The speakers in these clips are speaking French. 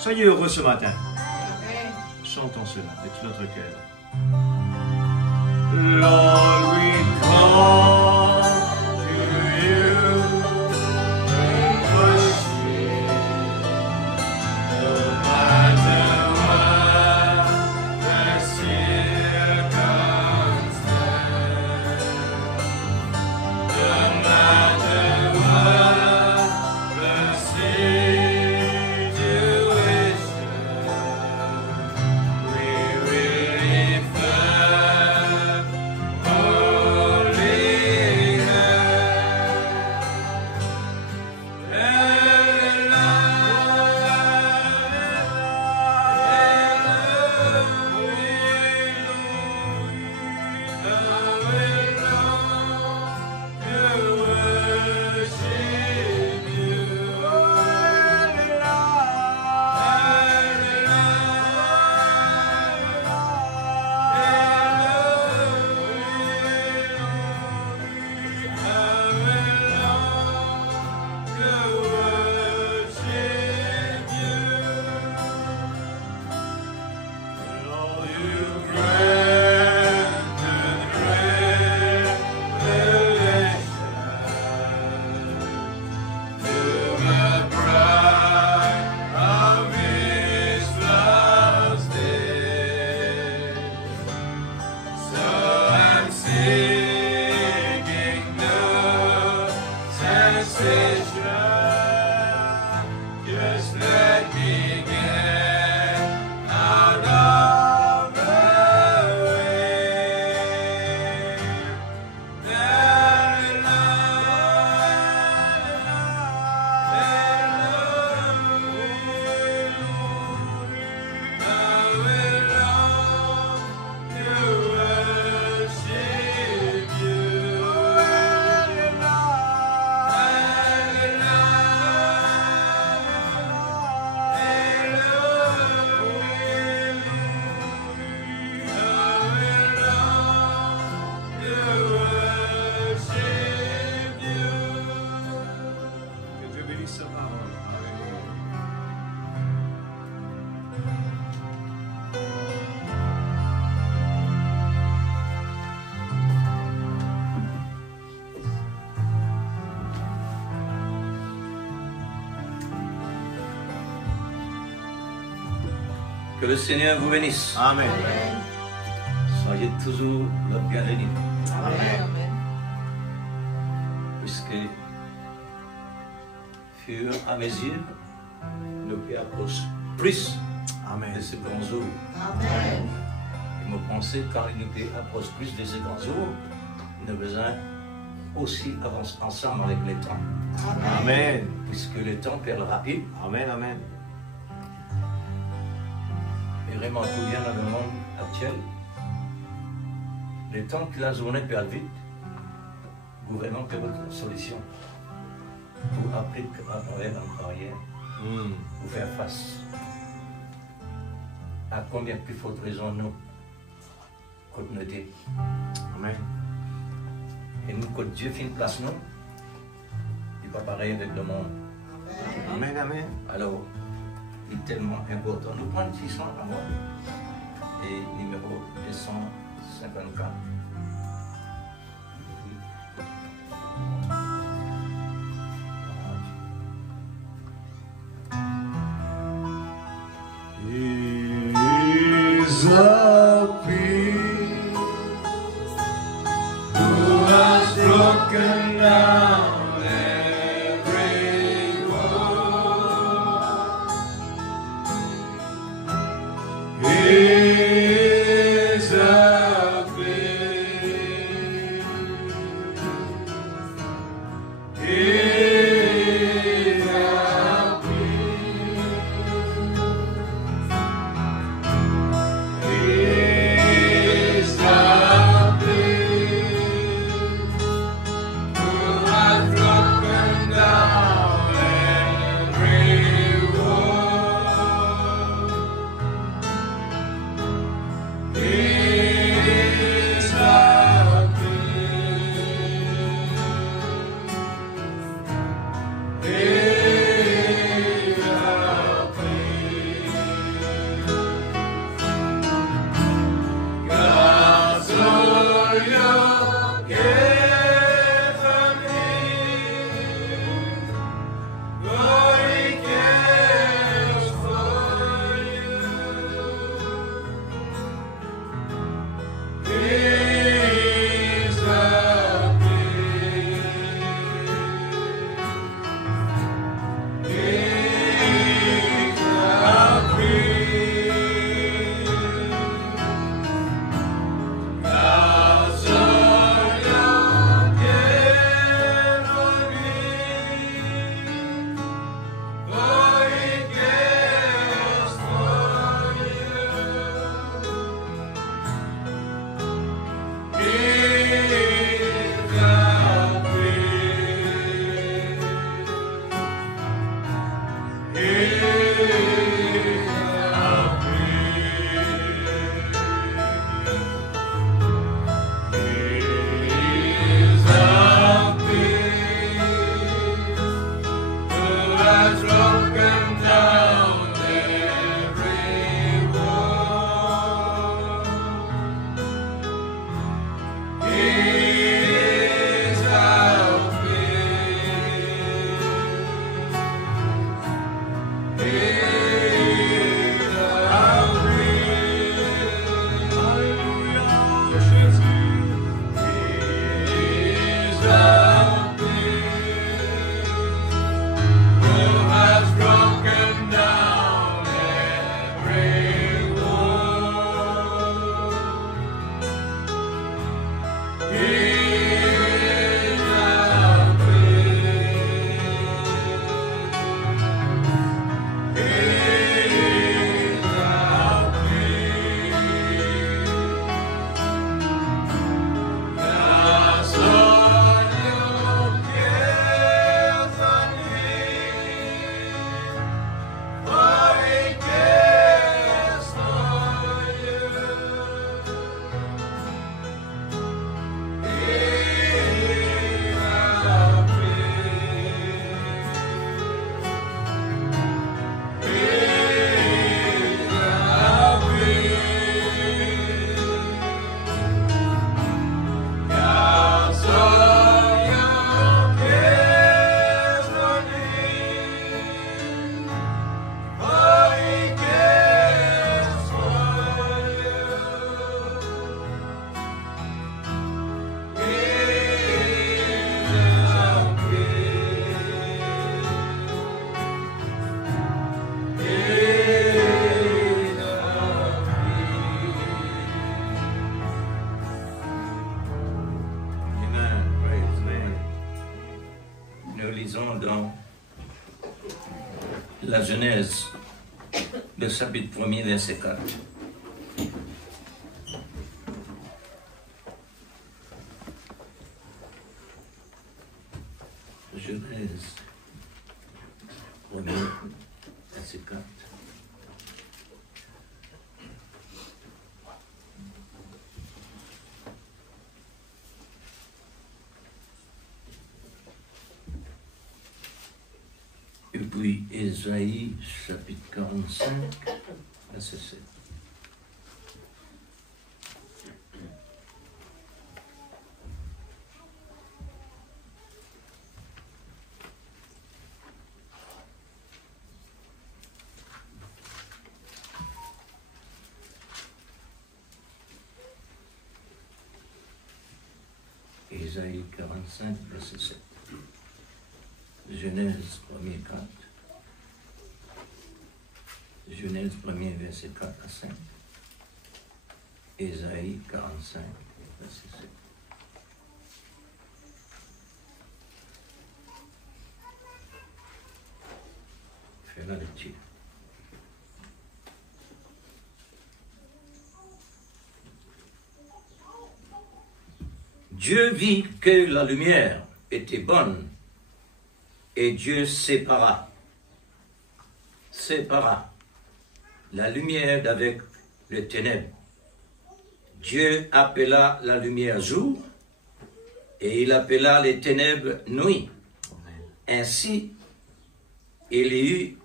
Soyez heureux ce matin. Amen. Chantons cela de tout notre cœur. Lord, we come to you in worship. No matter what the circumstance, no matter what the situation, we will firm Just let me get out of the way. Que Dieu bénisse sa parole. Alléluia. Que le Seigneur vous bénisse. Amen. Soyez toujours le bienvenu. Amen. Puisque, fur et à mesure, nous pouvons approcher plus de Amen. ce grand jour. Amen. Et me pensez, quand nous approchons plus de ce grand jour, nous avons besoin aussi avancer ensemble avec le temps. Amen. Puisque le temps perd rapide. Amen. Amen. Et vraiment tout bien dans le monde actuel. Le temps que la journée perd vite, le gouvernement peut votre solution pour appliquer en arrière, pour faire face à combien plus forte raison nous, quand nous étions. Amen. Et nous, quand Dieu fait une place, nous, il n'est pas pareil avec le monde. Amen. Amen. Alors, il est tellement important. Nous prenons 600 à moi et numéro 254. Is a peace who has broken down every wall. Is a peace. Is a peace. Is a peace who has Genèse, le chapitre 1er, verset 4. Genèse 1er, verset 4. Et puis Ésaïe, chapitre 45, verset 7. Ésaïe 45, verset 7. Genèse 1er 4. Genèse 1er verset 4 à 5. Ésaïe 45 verset 7. Fais la lecture. Dieu vit que la lumière était bonne. Et Dieu sépara la lumière d'avec les ténèbres. Dieu appela la lumière jour, et il appela les ténèbres nuit. Ainsi, il y eut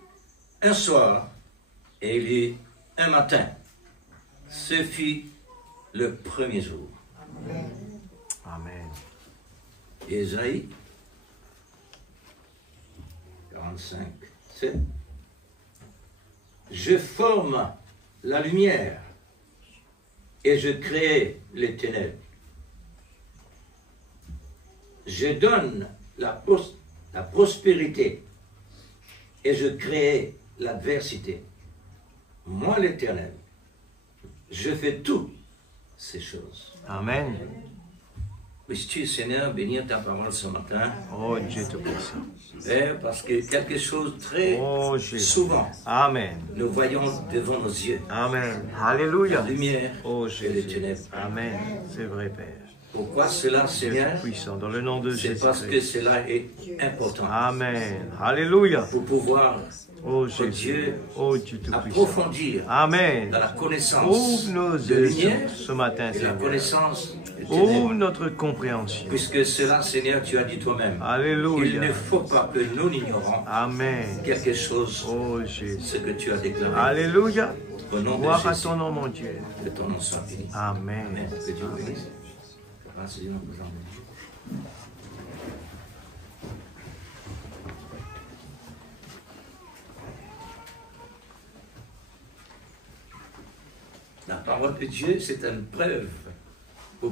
un soir, et il y eut un matin. Ce fut le premier jour. Amen. Ésaïe 45, 7. Je forme la lumière et je crée les ténèbres. Je donne la prospérité et je crée l'adversité. Moi, l'Éternel, je fais toutes ces choses. Amen. Puisses-tu, Seigneur, bénir ta parole ce matin? Oh Dieu Tout-Puissant. Père, parce que quelque chose très Oh Jésus. souvent, Amen. nous voyons devant nos yeux Amen. la Alléluia. lumière Oh et les Jésus. ténèbres. Amen. C'est vrai, Père. Pourquoi cela, Dieu Seigneur? Tout-Puissant, dans le nom de C'est Jésus. parce que cela est important Amen. Alléluia. pour pouvoir Oh que Jésus. Dieu Oh Dieu Tout-Puissant. approfondir Amen. dans la Ouvre connaissance nos de yeux lumière ce matin, et la Seigneur. connaissance des Ouvre ténèbres. notre compréhension. Puisque cela, Seigneur, tu as dit toi-même. Il Alléluia. ne faut pas que nous n'ignorons Amen. quelque chose, Oh Jésus. ce que tu as déclaré. Alléluia. Au nom de Gloire à Jésus, ton nom, mon Dieu. que ton nom soit béni. Amen. Amen. Que Dieu vous bénisse. Grâce à Dieu, nous vous en bénissons. La parole de Dieu, c'est une preuve pour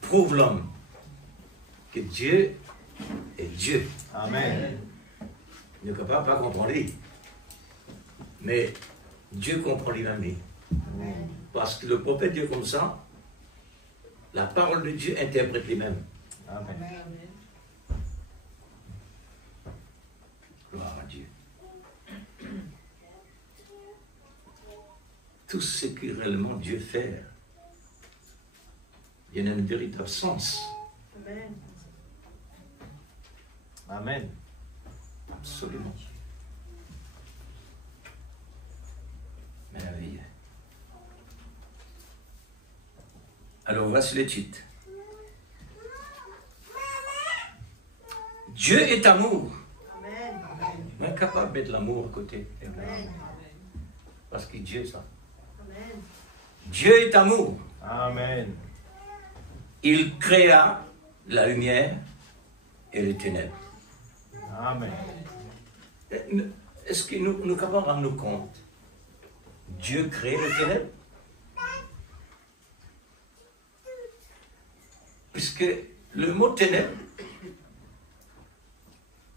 prouver l'homme que Dieu est Dieu. Amen. Il ne peut pas comprendre lui. Mais Dieu comprend lui-même lui. Parce que le prophète Dieu comme ça, la parole de Dieu interprète lui-même. Amen. Gloire à Dieu. Tout ce que réellement Dieu fait, il y a un véritable sens. Amen. Absolument. Merveilleux. Alors voici le titre. Dieu est amour. On est capable de mettre l'amour à côté. Parce que Dieu est ça. Dieu est amour. Amen. Il créa la lumière et les ténèbres. Amen. Est-ce que nous sommes capables de rendre nous compte? Dieu crée les ténèbres? Puisque le mot ténèbres,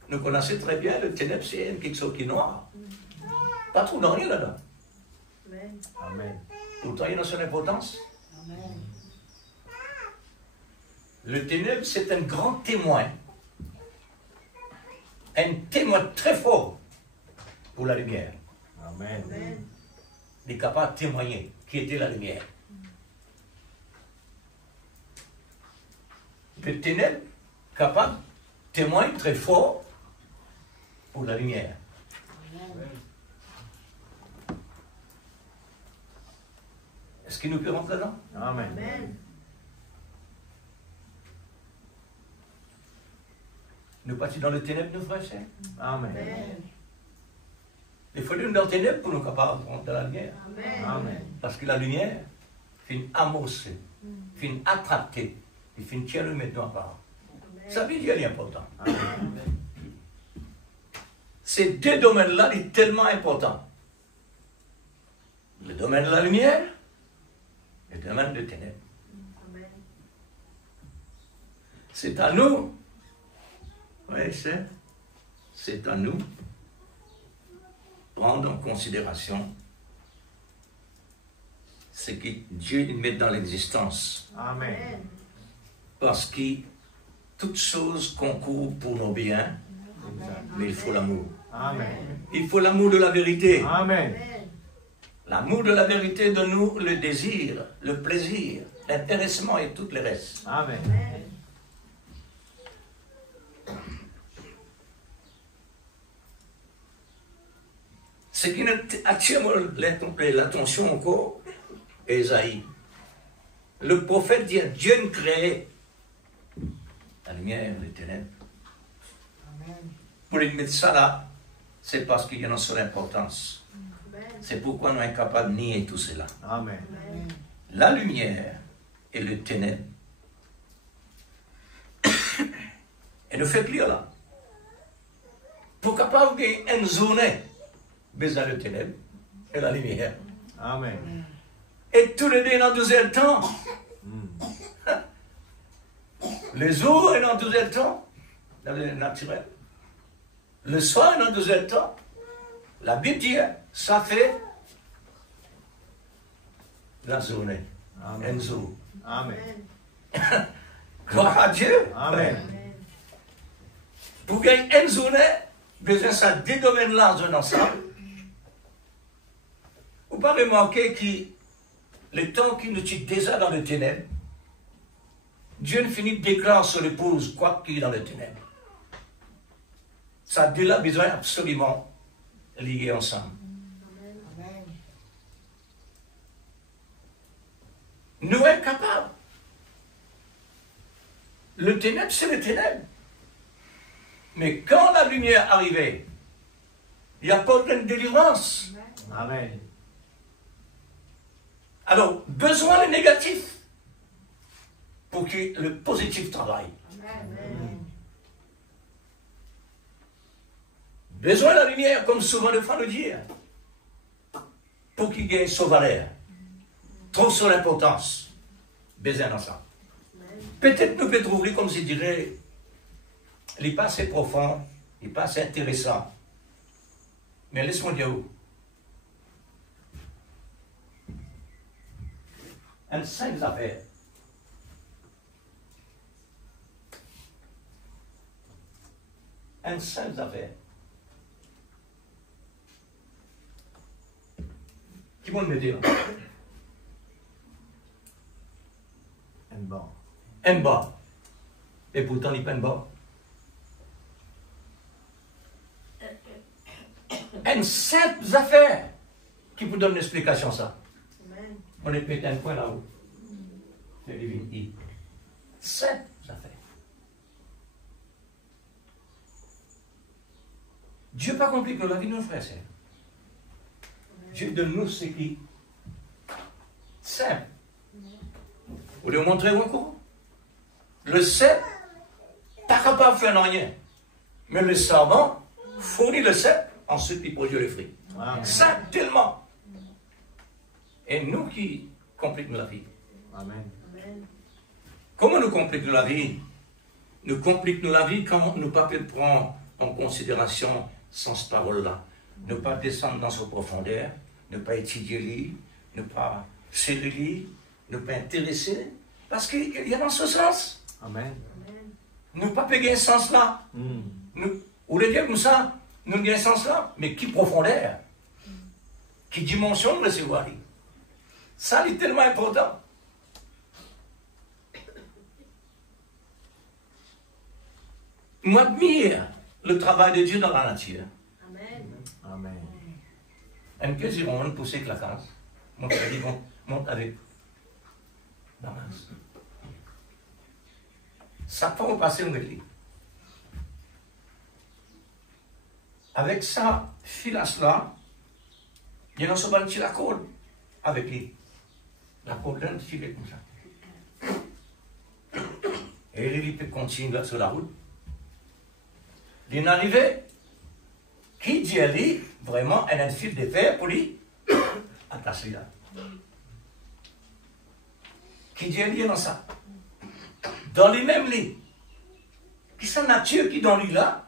nous connaissons très bien, le ténèbres c'est quelque chose qui est noir. Pas trop dans rien là-dedans. Amen. Pourtant, il a son importance. Le ténèbre, c'est un grand témoin. Un témoin très fort pour la lumière. Amen. Il est capable de témoigner qui était la lumière. Le ténèbre, capable de témoigner très fort pour la lumière. Est-ce qu'il nous peut rentrer là? Amen. Nous partons dans le ténèbre, nos frères et sœurs. Amen. Il faut nous dans le ténèbre pour nous capables de rentrer dans la lumière. Amen. Parce que la lumière fait amorcer, fait attraper, il fait tirer maintenant par. Ça veut dire qu'il est important. Ces deux domaines-là sont tellement importants. Le domaine de la lumière et le domaine de ténèbres. C'est à nous, oui, c'est à nous de prendre en considération ce que Dieu met dans l'existence. Amen. Parce que toutes choses concourent pour nos biens, mais il faut l'amour. Amen. Il faut l'amour de la vérité. Amen. L'amour de la vérité donne nous le désir, le plaisir, l'intéressement et tout le reste. Amen. Ce qui attire l'attention encore, Ésaïe. Le prophète dit, Dieu nous crée la lumière, les ténèbres. Pour les mettre ça là, c'est parce qu'il y a une seule importance. C'est pourquoi nous sommes incapables de nier tout cela. Amen. La lumière et le ténèbre. Et nous fait lire là. Pour capable de une zone, besoin le ténèbre et la lumière. Amen. Et tous les deux dans 12 temps. Les jours est dans 12 temps, dans le naturel. Le soir est dans 12 temps. La Bible dit, ça fait la journée. Amen. Un jour. Amen. Gloire à Dieu. Amen. Pour gagner une journée, besoin de ça, deux domaines-là dans un ensemble. Vous pas remarquer que le temps qui nous tue déjà dans le ténèbre, Dieu ne finit de déclarer sur l'épouse quoi qu'il est dans le ténèbre. Ça deux-là besoin absolument liés ensemble. Nous sommes capables. Le ténèbre, c'est le ténèbre. Mais quand la lumière arrivait, il n'y a pas de délivrance. Amen. Alors, besoin de négatif pour que le positif travaille. Besoin de la lumière, comme souvent le frère le dit, pour qu'il gagne son valeur. Trop sur l'importance. Besoin dans ça. Peut-être nous peut trouver, comme je dirais, il n'est pas assez profond, il n'est pas assez intéressant. Mais laisse-moi dire où. Un 5 affaires. Un 5 affaires. Qui vont le dire? Un bon. Un bas. Et pourtant, il n'y a pas un bas. Une simple affaire qui vous donne l'explication ça. On est pété un point là-haut. C'est divin. Simple affaire. Dieu n'a pas compliqué la vie de nos frères et sœurs. Dieu donne-nous ce qui est simple. Vous voulez vous montrer encore? Le cep, pas capable de faire rien. Mais le savant fournit le cep, ensuite il produit les fruits. Amen. Ça, tellement. Et nous qui compliquons la vie. Amen. Comment nous compliquons la vie? Nous compliquons la vie quand nous ne pouvons pas prendre en considération sans cette parole-là. Ne pas descendre dans sa profondeur, ne pas étudier le livre, ne pas se le lire, ne pas intéresser. Parce qu'il y a dans ce sens. Amen. Nous ne pas payer ce sens-là. Mm. Nous, ou le dire comme ça, nous avons un sens là, mais qui profondeur, qui dimension de recevoir. Ça, c'est tellement important. Moi, admire le travail de Dieu dans la nature. Amen. Amen. Un peu, ils vont pousser avec la case. Mon frère, ils vont monter avec la masse. Ça peut repasser au milieu. Avec ça, filasse-là, il y a un souvent la corde avec lui. La corde d'un filet comme ça. Et il peut continuer sur la route. Il est arrivé, qui dit à lui, vraiment, un fil de fer pour lui, attaché là. Qui dit à lui dans ça. Dans les mêmes lits. Qui sont nature qui dans lui là,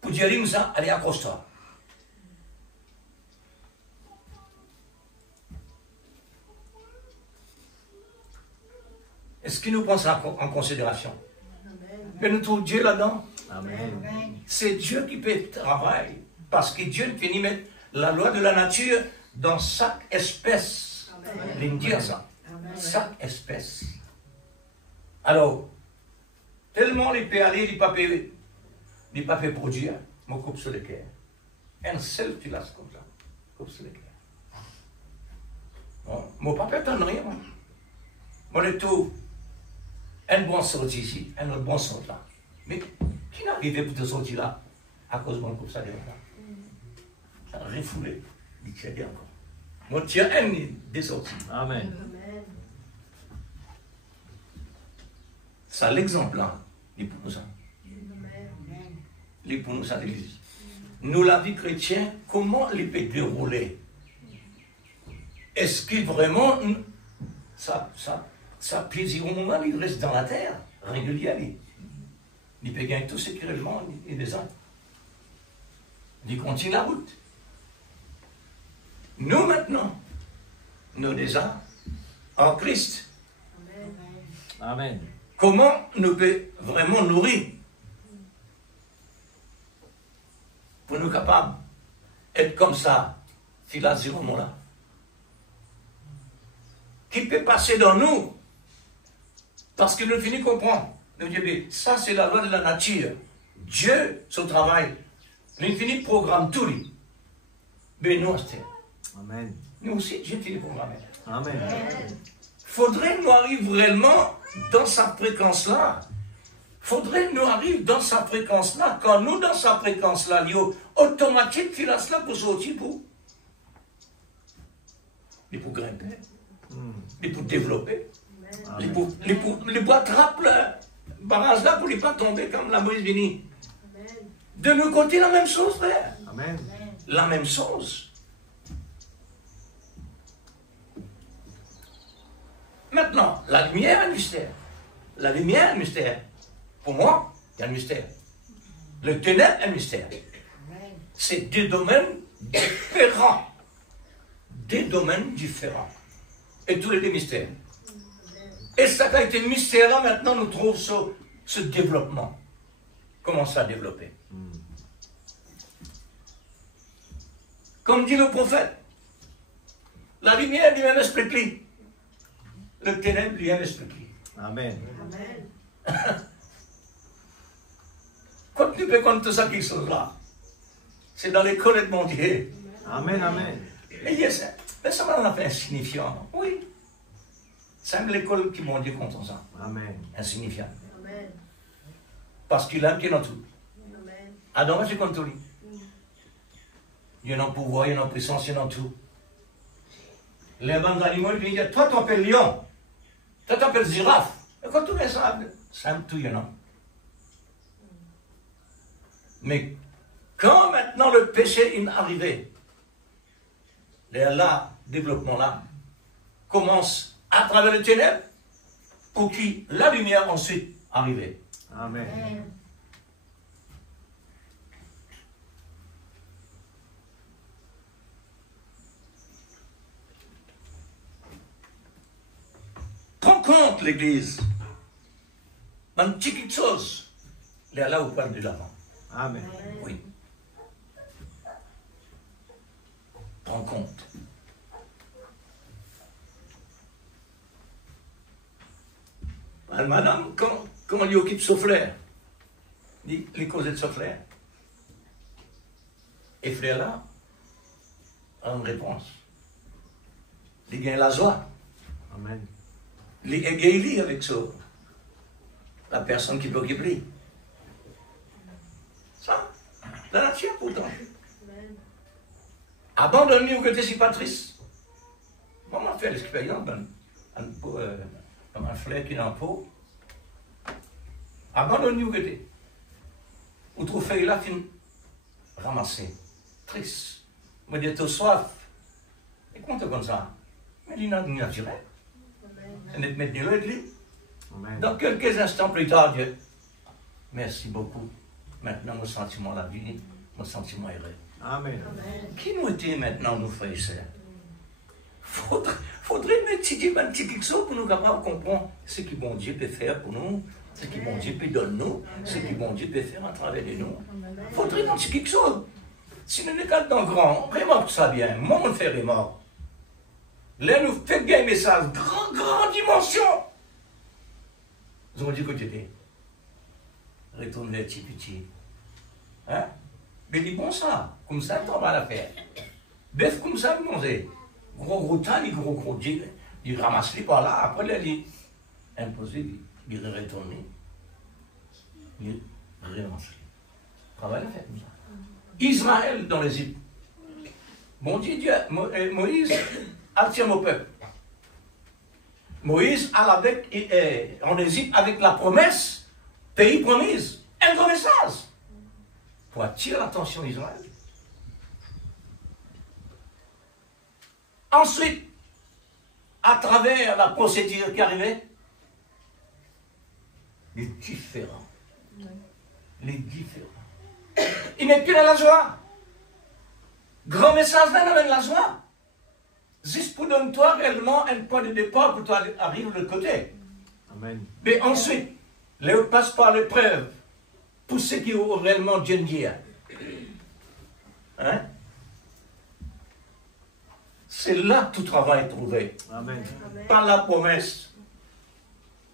pour dire à lui, ça, allez, accroche-toi. Est-ce qu'il nous prend ça en considération? Mais nous trouvons Dieu là-dedans. Amen. C'est Dieu qui fait travailler. Parce que Dieu finit mettre la loi de la nature dans chaque espèce. Il me dit ça. Chaque espèce. Alors, tellement les peut aller, les papiers produire, je coupe sur le cœur. Un seul filasse comme ça. Coupe sur le cœur. Bon, mon papa n'entend rien. Moi, le tout. Un bon sorti ici, un autre bon sorti là. Mais qui n'a arrivé pour te sortir là à cause de mon coupe ça là? Ça a refoulé. Il tient bien encore. Moi, tiens, un des sorties. Amen. Ça, l'exemple là, il est pour nous ça. Il est pour nous ça, l'Église. Nous, la vie chrétienne, comment il peut dérouler? Est-ce que vraiment, ça plaisir au moment où il reste dans la terre, régulièrement? Il peut gagner tout ce qui réellement et des ans. Il continue la route. Nous maintenant, nous déjà en Christ. Amen. Comment nous peut vraiment nourrir pour nous capables d'être comme ça, filas ce moment-là? Qui peut passer dans nous? Parce que nous finissons de comprendre. Nous disons, ça c'est la loi de la nature. Dieu, son travail, l'infini programme tout lui. Mais nous, c'est. Amen. Nous aussi, Dieu finit de programmer. Amen. Faudrait nous arriver réellement dans sa fréquence-là. Faudrait nous arriver dans sa fréquence-là. Quand nous, dans sa fréquence-là, il y a automatique qu'il a cela pour sortir pour. Il pour grimper. Il pour développer. Il pour attraper le barrage-là pour ne pas tomber comme la Moïse bénie. De nos côtés, la même chose, frère. Amen. La même chose. Maintenant, la lumière est un mystère. La lumière est un mystère. Pour moi, il y a un mystère. Le ténèbre est un mystère. C'est deux domaines différents. Des domaines différents. Et tous les deux mystères. Et ça qui a été mystère là, maintenant, nous trouvons ce développement. Comment ça développer? Comme dit le prophète, la lumière lui-même explique. Le ténèbre lui-même explique. Amen. Quand tu peux compter tout ça qui sont là, c'est dans l'école de mon Dieu. Amen. Amen. Et yes, mais ça m'a fait insignifiant. Oui. C'est l'école qui m'a dit contre ça. Amen. Insignifiant. Parce qu'il a qui dans tout. Adam, c'est comme tout lui. Il y a un pouvoir, il y a une puissance, il y a tout. Les bandes d'animaux, ils disent, toi, tu t'appelles lion. Toi, tu t'appelles girafe. Et quand tu fais ça, c'est un tout, il y en a. Mais quand maintenant le péché est arrivé, là, développement-là, commence à travers le ténèbre, pour qui la lumière ensuite arrivait. Amen. Prends compte, l'Église. Une petite chose. Elle est là au point de l'avant. Amen. Oui. rend compte. Madame, comment il occupe son frère? Les causes de son frère. Et frère là, en réponse, il gagne la joie. Amen. Il est guéri avec ça. La personne qui peut occuper. Ça, la nature pourtant. Abandonne-nous que tu n'es pas triste. On m'a fait l'expérience un frère qui est en peau. Abandonne-nous que tu es. Ou trouvez là, fin ramasser. Triste. Me dit, tu as soif. Et comment tu comme ça? Mais il n'a pas naturel. Et ne te mettre de l'église. Dans quelques instants plus tard, Dieu, merci beaucoup. Maintenant, nos sentiments la vie, nos sentiments heureux. Amen. Qui nous était maintenant, nos frères et sœurs? Faudrait étudier un petit quelque chose pour nous capables de comprendre ce que bon Dieu peut faire pour nous, ce que bon Dieu peut donner nous, ce que bon Dieu peut faire à travers de nous. Faudrait un petit quelque chose. Si nous n'est qu'à dans grand, remarque ça bien, mon frère est mort. Là, nous faisons gagner un message, grande dimension. Nous avons dit que tu étais. Retourne vers petit. Hein? Mais dis bon ça, comme ça, tu vas la faire. Bœuf comme ça, manger. Gros tas, gros Dieu. Il ramasse les par là, après il imposé, il retourne. Il ramasse les. Travail à faire comme ça. Israël dans l'Égypte. Bon Dieu, Moïse attire mon peuple. Moïse allait en Égypte avec la promesse, pays promise, un grand message pour attirer l'attention d'Israël. Ensuite, à travers la procédure qui arrivait, les différents. Il n'est plus dans la joie. Grand message là, amène la joie. Juste pour donner toi réellement un point de départ pour toi arriver de l'autre côté. Amen. Mais ensuite, là, on passe par l'épreuve pour ceux qui ont réellement Dieu dire. Hein? C'est là que tout travail est trouvé. Amen. Par la promesse.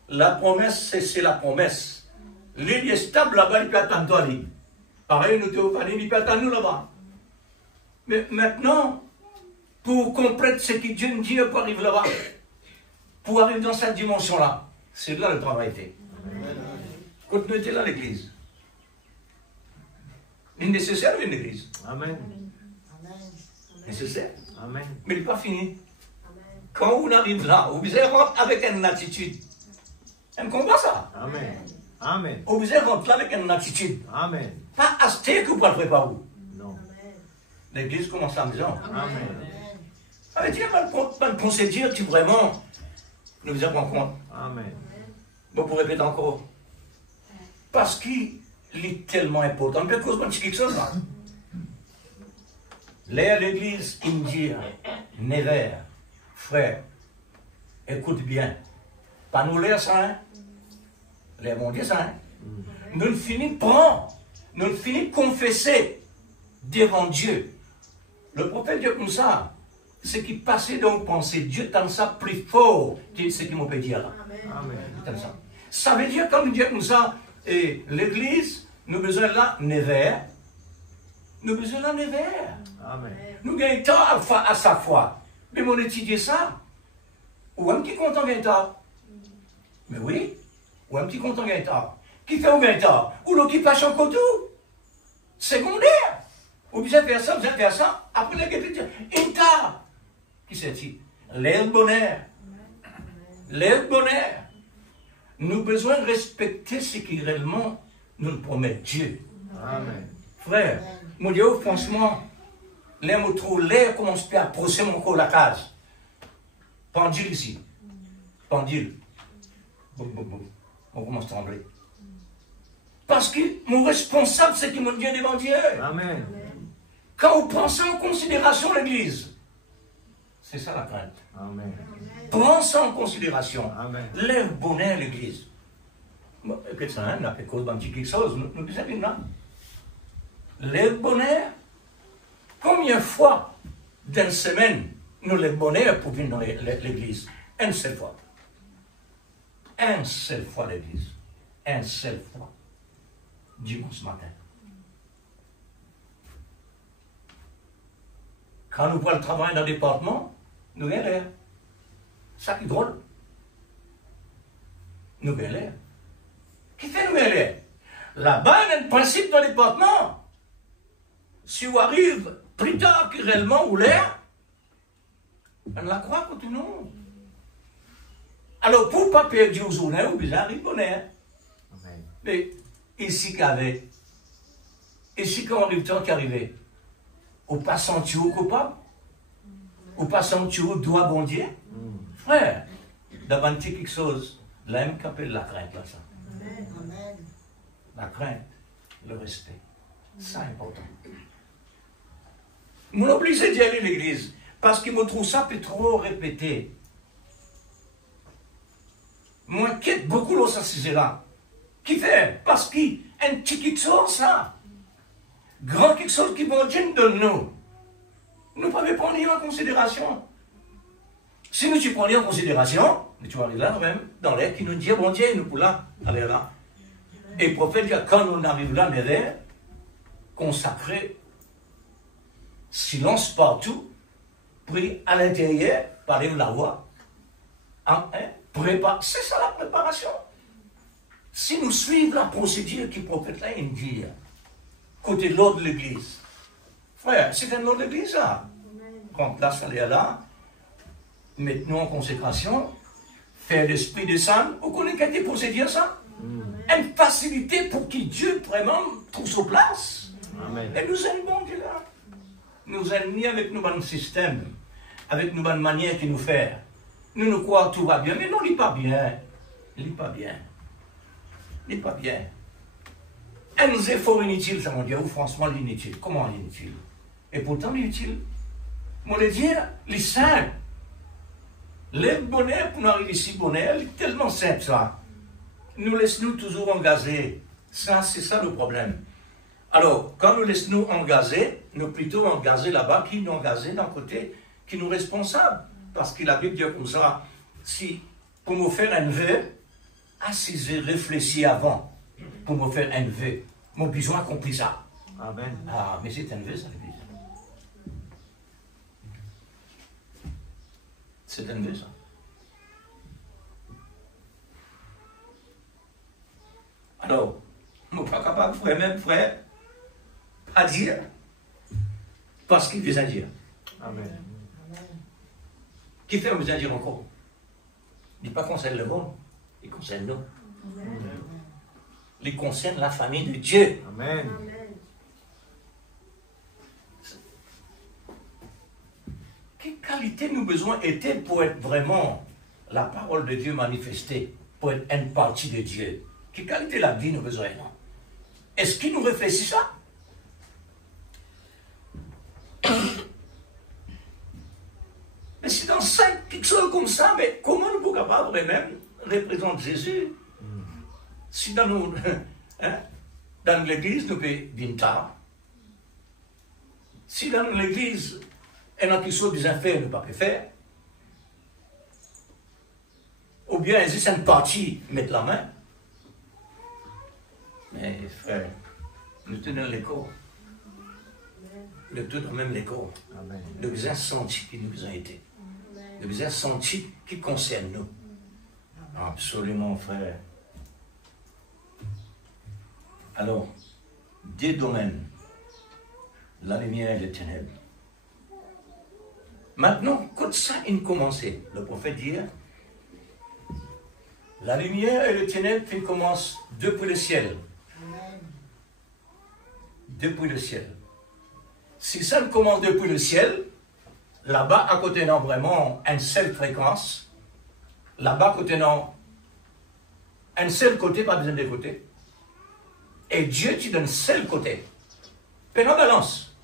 La promesse, c'est la promesse. L'île est stable là-bas, il peut attendre toi. Pareil, nous théophanes, il peut attendre nous là-bas. Mais maintenant, pour comprendre ce que Dieu nous dit pour arriver là-bas, pour arriver dans cette dimension-là, c'est là le travail fait. Quand nous étions là, l'église. Il est nécessaire une église. Amen. Nécessaire. Amen. Mais il n'est pas fini. Quand on arrive là, vous devez rentrer avec une attitude. Un combat ça. Amen. Amen. Vous devez rentrer là avec une attitude. Amen. Pas acheter que vous pouvez préparer vous. Non. L'église commence à la maison. Amen. Avec Dieu, pas de procédure, tu vraiment nous vous en compte. Amen. Bon, pour répéter encore. Parce qu'il est tellement important. Mais cause de quelque chose là. L'église indienne, Never, frère, écoute bien. Pas nous l'air ça, hein? Les bons Dieu ça, hein? Nous ne finissons pas, nous ne finissons confesser devant Dieu. Le prophète Dieu comme ça, ce qui passait dans vos pensées, Dieu tend ça plus fort que ce qu'il m'a peut dire là. Amen. Ça. Ça veut dire comme Dieu comme ça, et l'église, nous avons besoin là, Never. Nous avons besoin là, Never. Amen. Nous gagnons temps à sa foi. Mais on étudie ça. Ou un petit content gagne temps. Mais oui. Ou un petit content gagne temps. Qui fait ou gagne temps? Ou l'occupation côté secondaire. Ou bien faire ça, bien faire ça. Après la guerre, une tard. Qui c'est-il? L'air bonheur. L'air bonheur. Nous avons besoin de respecter ce qui réellement nous promet Dieu. Amen. Frère, mon Dieu, franchement, l'air me trouve l'air commence à approcher mon corps la case. Pendule ici. Pendule. Boum, boum, boum. On commence à trembler. Parce que mon responsable, c'est qui mon Dieu devant Dieu. Amen. Quand on prend ça en considération, l'église, c'est ça la crainte. Amen. Prends ça en considération. Amen. L'air bonheur, l'église. Que ça, hein, on a fait cause d'un petit quelque chose, nous disons là. L'air bonheur, combien de fois d'une semaine, nous les bonheurs pour venir dans l'église. Une seule fois. Une seule fois l'église. Une seule fois. Dimanche matin. Quand nous voyons le travail dans le département, nous avons l'air. Ça qui est drôle. Nous avons l'air. Qui fait nous avons l'air? Là-bas, il y a un principe dans le département. Si on arrive plus tard que réellement ou l'air, on la croit contre nous. Alors, pour ne pas perdre aux journées, ou bien arrive bonheur. Mais ici qu'avait, ici quand on arrive le temps qui arrivait, au pas sentir coupable, au pas sentir doigt bon Dieu, frère, devant quelque chose, là même qu'appelle la crainte, là, ça. Amen. La crainte, le respect, c'est important. Je suis obligé d'y aller à l'église, parce que je trouve ça peut trop répéter. Moi, quitte beaucoup l'eau, ça, c'est là. Qui fait? Parce qu'il y a un petit quelque chose, ça. Grand quelque chose qui va Dieu de nous. Nous ne pouvons pas prendre en considération. Si nous ne prenons en considération, nous allons aller là même, dans l'air qui nous dit, bon Dieu, nous pouvons là, aller là. Et le prophète dit, quand on arrive là, les airs, consacré, silence partout, pris à l'intérieur, parler de la voix. Prépare. C'est ça la préparation. Si nous suivons la procédure que le prophète là, il dit, côté de l'ordre de l'église, frère, c'est un ordre de l'église là. Quand place aller là, mettons en consécration, faire l'esprit de sang, vous connaissez quelle est procédure ça? Une facilité pour que Dieu vraiment trouve sa place. Amen. Et nous sommes bons Dieu là. Nous sommes mis avec nos bons systèmes, avec nos bonnes manières de nous faire. Nous croyons que tout va bien, mais non, il n'est pas bien. Il n'est pas bien. Il n'est pas bien. Un effort inutile, ça mon Dieu, ou franchement l'inutile. Comment l'inutile? Et pourtant l'inutile. Moi, le dire, les simples. Le bonheur pour nous arriver ici, bonheur, c'est tellement simple ça. Nous laissons toujours engager. Ça, c'est ça le problème. Alors, quand nous laissons nous engager, nous plutôt engager là-bas, qui nous engager d'un côté, qui nous responsable. Parce que la Bible dit comme ça, si pour me faire un vœu, assisez, réfléchis avant, pour me faire un vœu. Mon besoin accompli ça. Amen. Ah, mais c'est un vœu, ça, l'église. C'est un vœu, ça. Alors, je ne suis pas capable, frère, même frère, à dire, parce qu'il veut dire. Amen. Qui fait besoin de dire encore? Il ne pas concerne le monde, il concerne nous. Il concerne la famille de Dieu. Amen. Quelle qualité nous besoin était pour être vraiment la parole de Dieu manifestée, pour être une partie de Dieu? Quelle qualité la vie nous besoin? Est-ce qu'il nous réfléchit ça? Mais si dans 5 pixels comme ça, mais comment nous sommes capables de même représenter Jésus? Si dans nous, dans l'église, nous pouvons dire tard. Si dans l'église, il y a qui sont des affaires, nous ne pouvons pas faire. Ou bien, il existe une partie, mettre la main. Mais frère, nous tenons les corps. Nous tenons même les corps. Amen. Le besoin senti qui nous a été. Le besoin senti qui concerne nous. Absolument, frère. Alors, deux domaines. La lumière et les ténèbres. Maintenant, quand ça a commencé, le prophète dit, la lumière et les ténèbres commencent depuis le ciel. Depuis le ciel. Si ça ne commence depuis le ciel, là-bas, à côté d'un vraiment une seule fréquence, là-bas, à côté d'un un seul côté, pas besoin de côtés. Et Dieu, tu donnes un seul côté. Pas de balance.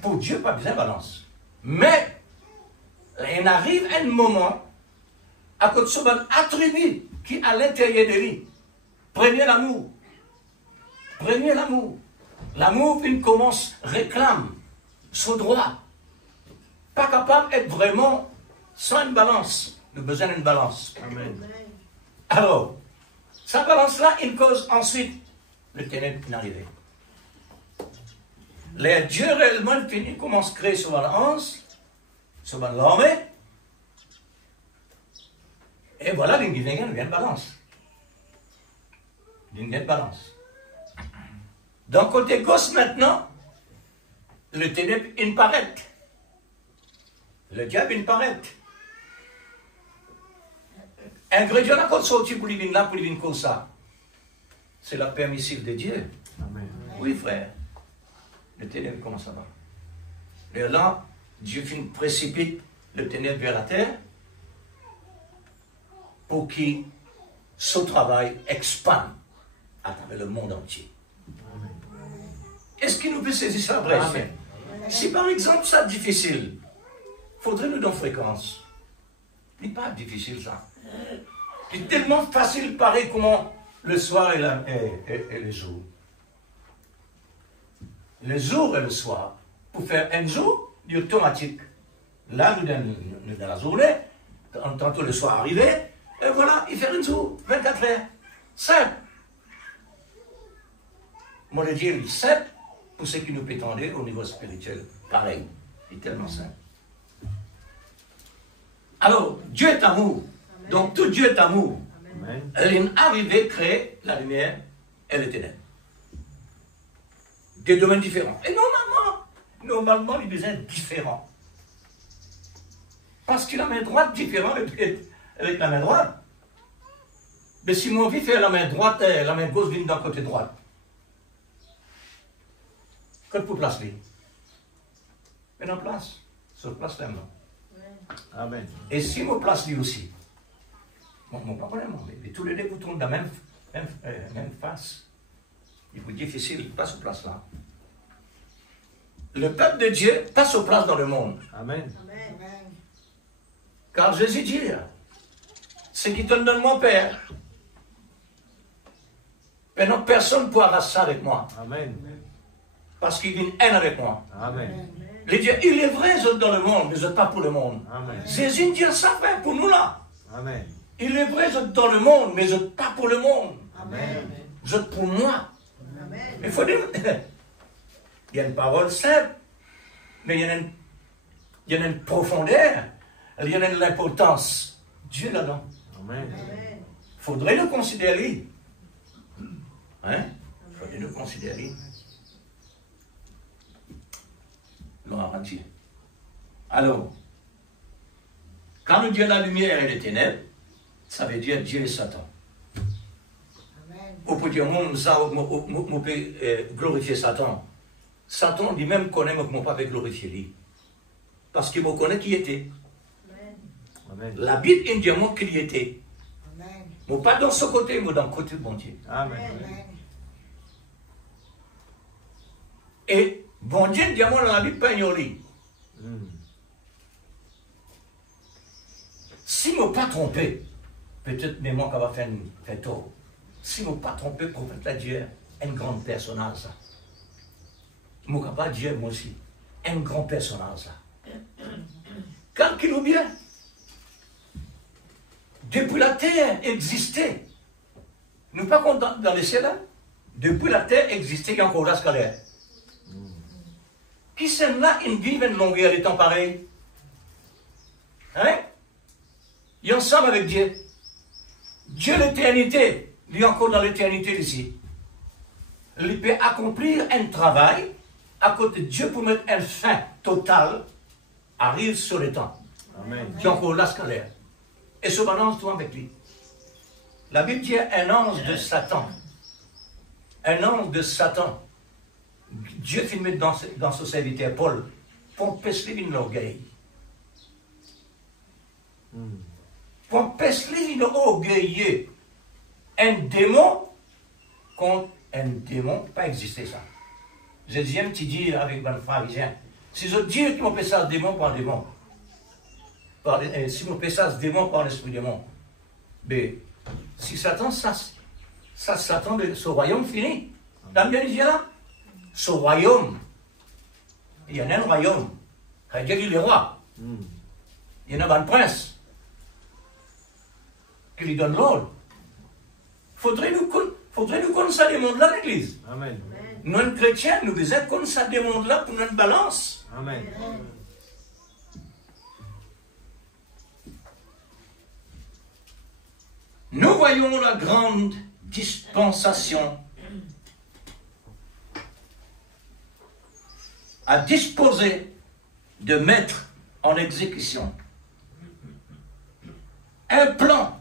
Pour Dieu, pas besoin de balance. Mais, il arrive un moment, à côté de ce attribut qui est à l'intérieur de lui. Prenez l'amour. Prenez l'amour. L'amour, il commence, réclame son droit. pas capable d'être vraiment sans une balance. Nous avons besoin d'une balance. Amen. Alors, sa balance-là, il cause ensuite le ténèbre d'arriver. Les dieux réellement finit commence à créer sur balance, sur l'armée. Et voilà, il vient de balance. Il vient de balance. D'un côté gauche maintenant, le ténèbre, il paraît. Le diable, il paraît. Ingrédient à côté sorti pour lui là, pour lui comme ça. C'est la permissive de Dieu. Amen. Oui, frère. Le ténèbre commence à voir. Et là, Dieu précipite le ténèbre vers la terre pour qu'il, son travail, expande à travers le monde entier. Est-ce qu'il nous peut saisir ça vrai? Amen. Si par exemple ça est difficile, faudrait nous donner fréquence. Ce n'est pas difficile ça. C'est tellement facile pareil comment le soir et le jour. Le jour et le soir. Pour faire un jour, c'est automatique. Là, nous dans la journée, tantôt le soir arrivé, et voilà, il fait un jour, 24 heures. Simple. Moi, le Dieu, il simple pour ceux qui nous prétendaient au niveau spirituel. Pareil. C'est tellement simple. Alors, Dieu est amour. Donc, tout Dieu est amour. Amen. Elle est arrivée à créer la lumière et le ténèbre. Des domaines différents. Et normalement, il est différent. Parce qu'il a la main droite différente avec la main droite. Mais si mon vie fait la main droite et la main gauche vient d'un côté droit, que pour placer? Mais en place. Sur place là. Amen. Et si mon place lui aussi, mon pas vraiment, mais tous les deux vous tournent dans la même face. Il est difficile, pas sur place là. Le peuple de Dieu passe sur place dans le monde. Amen. Car Jésus dit, ce qui te donne mon Père. Maintenant, personne ne pourra arracher ça avec moi. Amen. Parce qu'il y a une haine avec moi. Amen. Les dieux, il est vrai, je suis dans le monde, mais je ne suis pas pour le monde. Amen. Jésus dit ça fait pour nous là. Amen. Il est vrai, je suis dans le monde, mais je ne suis pas pour le monde. Amen. Je suis pour moi. Il faut dire, il y a une parole simple, mais il y en a une profondeur, il y en a de l'importance. Dieu là-dedans. Amen. Il faudrait le considérer. Hein? Il faudrait le considérer. Gloire à Dieu. Alors, quand nous disons la lumière et les ténèbres, ça veut dire Dieu et Satan. On peut dire, moi, je peux glorifier Satan. Satan lui-même connaît, mais je ne peux pas glorifier lui. Parce qu'il me connaît qui était. Amen. La Bible, il dit moi qui y était. Mais pas dans ce côté, mais dans le côté de bon Dieu. Amen. Et bon Dieu dit moi dans la Bible, pas ignorer. Si je ne pas trompé, peut-être même moi qui va faire tort. Si je ne pas trompé, prophète la Dieu, un grand personnage. Ça. Je ne pas dire moi aussi, un grand personnage. Ça. Car qu'il ou bien, depuis la terre existait, nous ne pas contents dans les cieux là, depuis la terre existait, il y a encore la scalaire. Qui sont là, ils vivent une longueur de temps pareil? Hein? Ils sont ensemble avec Dieu. Dieu, l'éternité, il est encore dans l'éternité ici. Il peut accomplir un travail à côté de Dieu pour mettre un fin total, arrive sur le temps. Amen. Qui est encore la scalaire. Et se balance tout avec lui. La Bible dit un ange de Satan. Un ange de Satan. Dieu fait mettre dans son serviteur Paul pour empêcher une orgueil. Pour empêcher une orgueilleux. Un démon contre un démon, pas exister ça. Je dis un petit dire avec mon pharisien. Si je dis que mon fait ça démon par démon, si mon fait ça démon par l'esprit démon, mais si Satan, ça Satan, ce royaume fini. Dans bien dit là, ce royaume, il y en a un royaume. Dieu dit le roi, Il y en a un prince qui lui donne l'ordre. Faudrait-nous qu'on ça des mondes là, l'église. Amen. Nous, les chrétiens, nous disons qu'on ça des mondes là pour notre balance. Amen. Nous voyons la grande dispensation à disposer de mettre en exécution un plan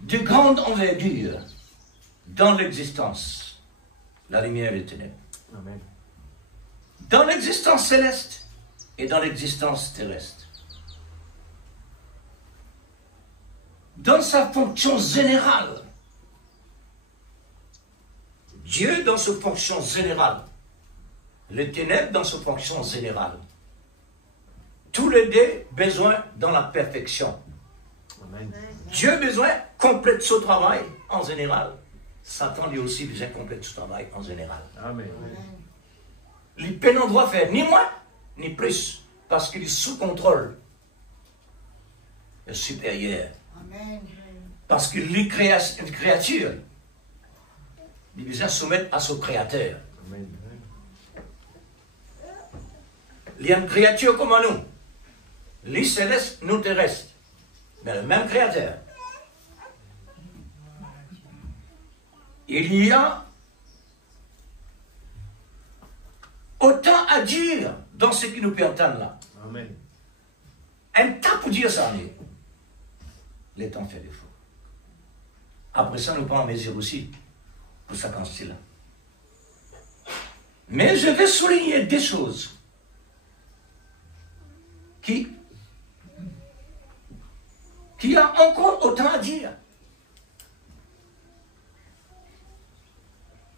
de grande envergure dans l'existence, la lumière et les ténèbres, Amen. dans l'existence céleste et dans l'existence terrestre. Dans sa fonction générale, Dieu dans sa fonction générale, les ténèbres dans sa fonction générale, tous les deux besoin dans la perfection. Amen. Dieu besoin complète ce travail en général. Satan lui aussi besoin complète ce travail en général. Amen. Il peut n'en doit faire ni moins ni plus parce qu'il est sous contrôle le supérieur. Amen. Parce qu'il est une créature. Il besoin se soumettre à son créateur. Amen. Il y a une créature comme nous. Les célestes, nous terrestres. Mais le même créateur. Il y a autant à dire dans ce qui nous peut entendre là. Amen. Un tas pour dire ça, mais le temps fait défaut. Après ça, nous prenons en mesure aussi pour ça quand c'est là. Mais je vais souligner des choses qui a encore autant à dire.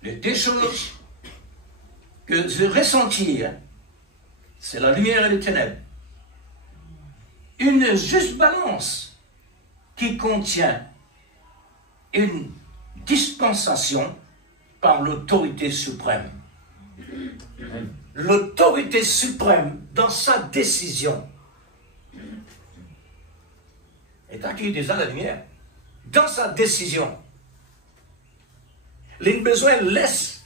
Les deux choses que je ressentis, c'est la lumière et les ténèbres. Une juste balance qui contient une dispensation par l'autorité suprême. L'autorité suprême dans sa décision. Et tant qu'il est déjà la lumière, dans sa décision, les besoins laissent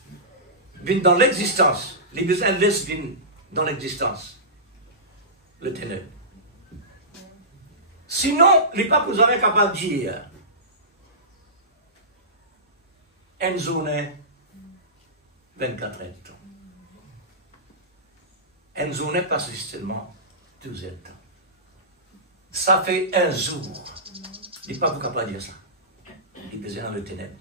venir dans l'existence. Les besoins laissent venir dans l'existence. Le ténèbre. Sinon, les papes vous avez capable de dire une journée, 24 heures de temps. Une journée passe seulement 12 heures de temps. Ça fait un jour. Les papes vous capable de dire ça. Ils besoin dans le ténèbre.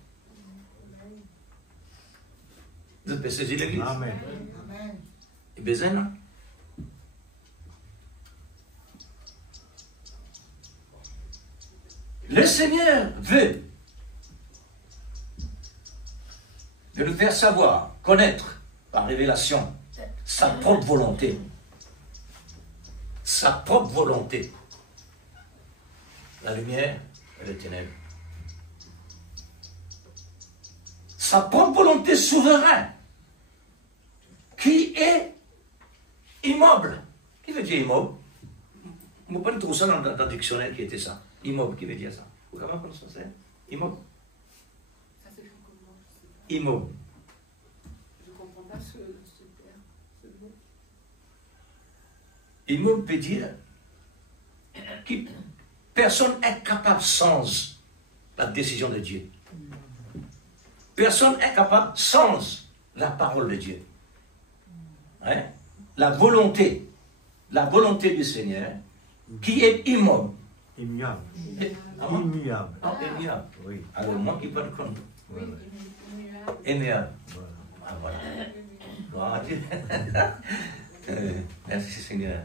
Vous avez saisi l'église? Amen. Amen. Ils besoin, non? Le Seigneur veut de nous faire savoir, connaître par révélation sa propre volonté. Sa propre volonté. La lumière et les ténèbres. Sa propre volonté souveraine qui est immeuble. Qui veut dire immeuble? On ne peut pas trouver ça dans le dictionnaire qui était ça. Immeuble, qui veut dire ça? Vous comment on ça? Immeuble. Ça s'écrit comment? Je sais pas. Immeuble. Je ne comprends pas ce mot. Immeuble peut dire que personne n'est capable sans la décision de Dieu. Personne n'est capable sans la parole de Dieu. Hein? La volonté du Seigneur qui est immeuble. Immuable. Ah, Immuable. immuable. Oui. Alors moi qui parle comme Oui, Voilà. immuable. Voilà. Ah, voilà. Gloire à Dieu. Merci Seigneur.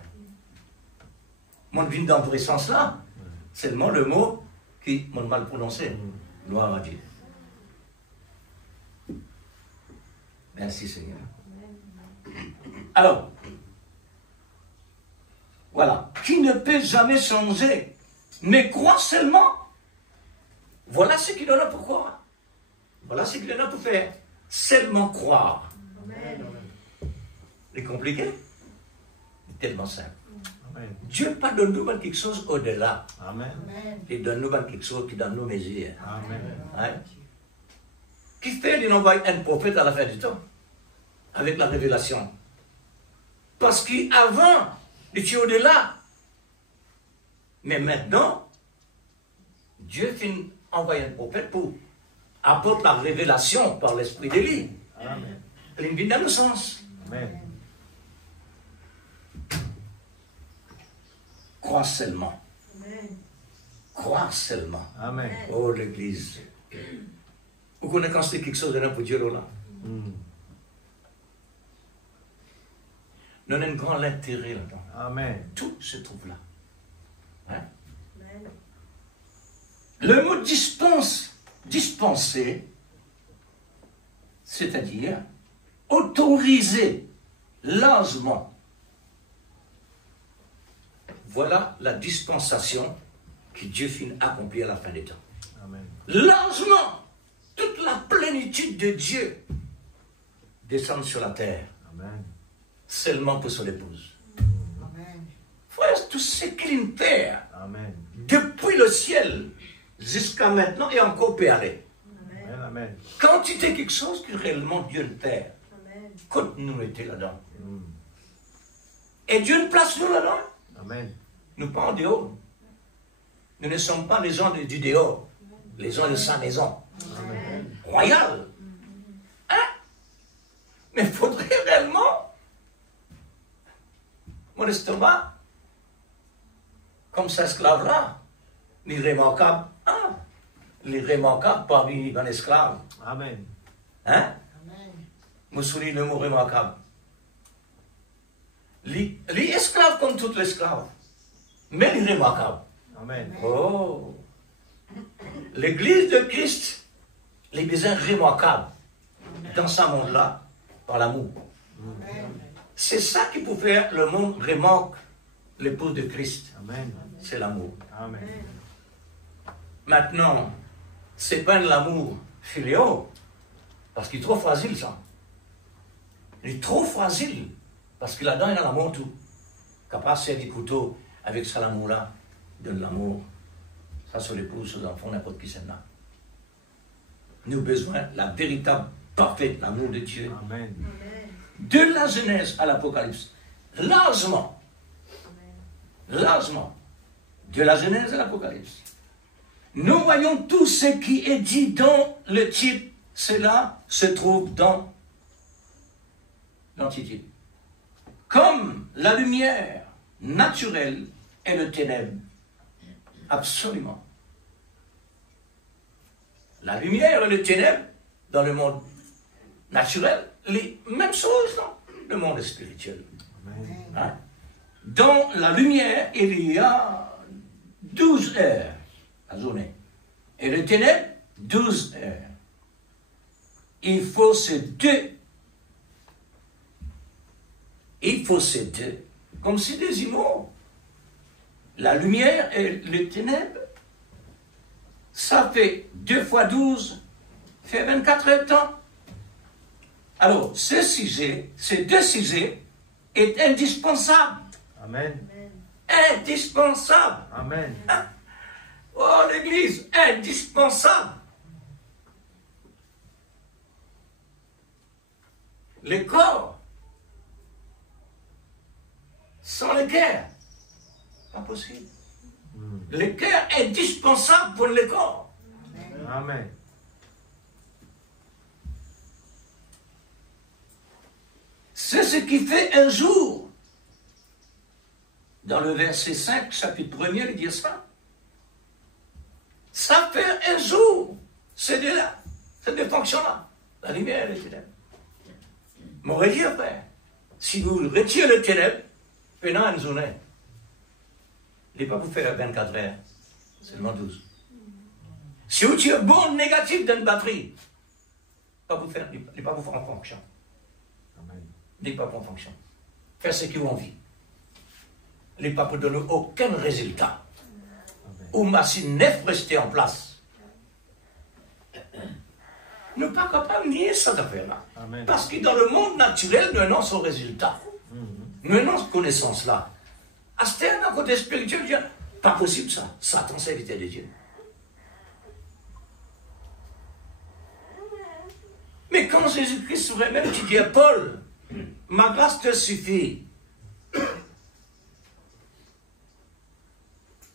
Mon vient dans ce sens-là. Seulement le mot qui m'a mal prononcé. Gloire à Dieu. Merci Seigneur. Alors, voilà. Qui ne peut jamais changer, mais croit seulement. Voilà ce qu'il en a pour croire. Voilà ce qu'il en a pour faire. Seulement croire. Amen. C'est compliqué? C'est tellement simple. Amen. Dieu pas donne-nous quelque chose au-delà. Amen. Amen. Il donne-nous quelque chose qui donne nos mesures. Amen. Hein? Qui fait il envoie un prophète à la fin du temps avec la révélation. Parce qu'avant, il était au-delà. Mais maintenant, Dieu finit envoyer un prophète pour apporter la révélation par l'esprit d'Élie. Amen. Il vient dans le sens. Amen. Crois seulement. Amen. Crois seulement. Amen. Oh, l'Église. Vous connaissez quand c'est quelque chose de là pour Dieu là. Mm. Nous avons un grand intérêt là-dedans. Amen. Tout se trouve là. Hein? Amen. Le mot dispenser, c'est-à-dire autoriser largement. Voilà la dispensation que Dieu finit accomplir à la fin des temps. Amen. Largement, toute la plénitude de Dieu descend sur la terre, Amen. seulement pour son épouse. Amen. Frère, tout ce qu'il fait Amen. depuis le ciel jusqu'à maintenant et encore peut aller. Amen. Amen. Quand tu fais quelque chose que réellement Dieu le fait, Amen. quand nous étions là-dedans, Mm. et Dieu nous place nous là-dedans, Amen. nous pas en dehors. Nous ne sommes pas les gens du dehors, les gens de sa maison Amen. royale. Hein? Mais il faudrait réellement, mon estomac, comme ça esclave-là, les remarquables, hein? Les remarquables parmi un esclave. Amen. Hein? Amen. Vous soulignez le mot remarquable. Les esclaves comme tous les esclaves, mais les remarquables. Amen. Oh! L'église de Christ, l'église est remarquable dans ce monde-là, par l'amour. Amen. C'est ça qui peut faire le monde remarque l'épouse de Christ. Amen. C'est l'amour. Amen. Maintenant, c'est pas l'amour filial, parce qu'il est trop fragile, ça. Il est trop fragile, parce que là-dedans, il a l'amour tout. Capable de servir couteau avec ça, l'amour-là, donne l'amour. Ça, sur l'épouse, sur les enfants, n'importe qui c'est là. Nous avons besoin de la véritable, parfaite, l'amour de Dieu. Amen. De la Genèse à l'Apocalypse, largement, largement, de la Genèse à l'Apocalypse, nous voyons tout ce qui est dit dans le titre, cela se trouve dans l'Antiquité. Comme la lumière naturelle et le ténèbre, absolument. La lumière et le ténèbre dans le monde naturel, les mêmes choses dans le monde spirituel. Amen. Hein? Dans la lumière, il y a 12 heures la journée. Et le ténèbre, 12 heures. Il faut ces deux. Il faut ces deux. Comme si des jumeaux. La lumière et le ténèbre, ça fait 2 fois 12, fait 24 heures de temps. Alors, ces deux sujets est indispensable. Amen. Indispensable. Amen. Oh, l'Église, indispensable. Les corps, sans le cœur, pas possible. Le cœur est indispensable pour le corps. Amen. C'est ce qui fait un jour. Dans le verset 5, chapitre 1er, il dit ça. Ça fait un jour. C'est de là. C'est de fonction-là. La lumière et le ténèbre. Mon dit après, si vous retirez le ténèbre, pendant une journée, il n'est pas pour faire 24 heures, seulement 12. Si vous tirez bon négatif d'une batterie, il n'est pas pour faire en fonction. Amen. Il n'est pas pour en fonction. Faire ce qu'ils ont envie. Il n'est pas pour donner aucun résultat. Amen. Ou machine neuf rester en place. Nous ne sommes pas capables de nier cette affaire-là. Amen. Parce que dans le monde naturel, nous avons son résultat. Nous avons cette connaissance-là. C'était un côté spirituel, dire, pas possible ça. Satan serviteur de Dieu. Mais quand Jésus-Christ lui-même dit à Paul, ma grâce te suffit.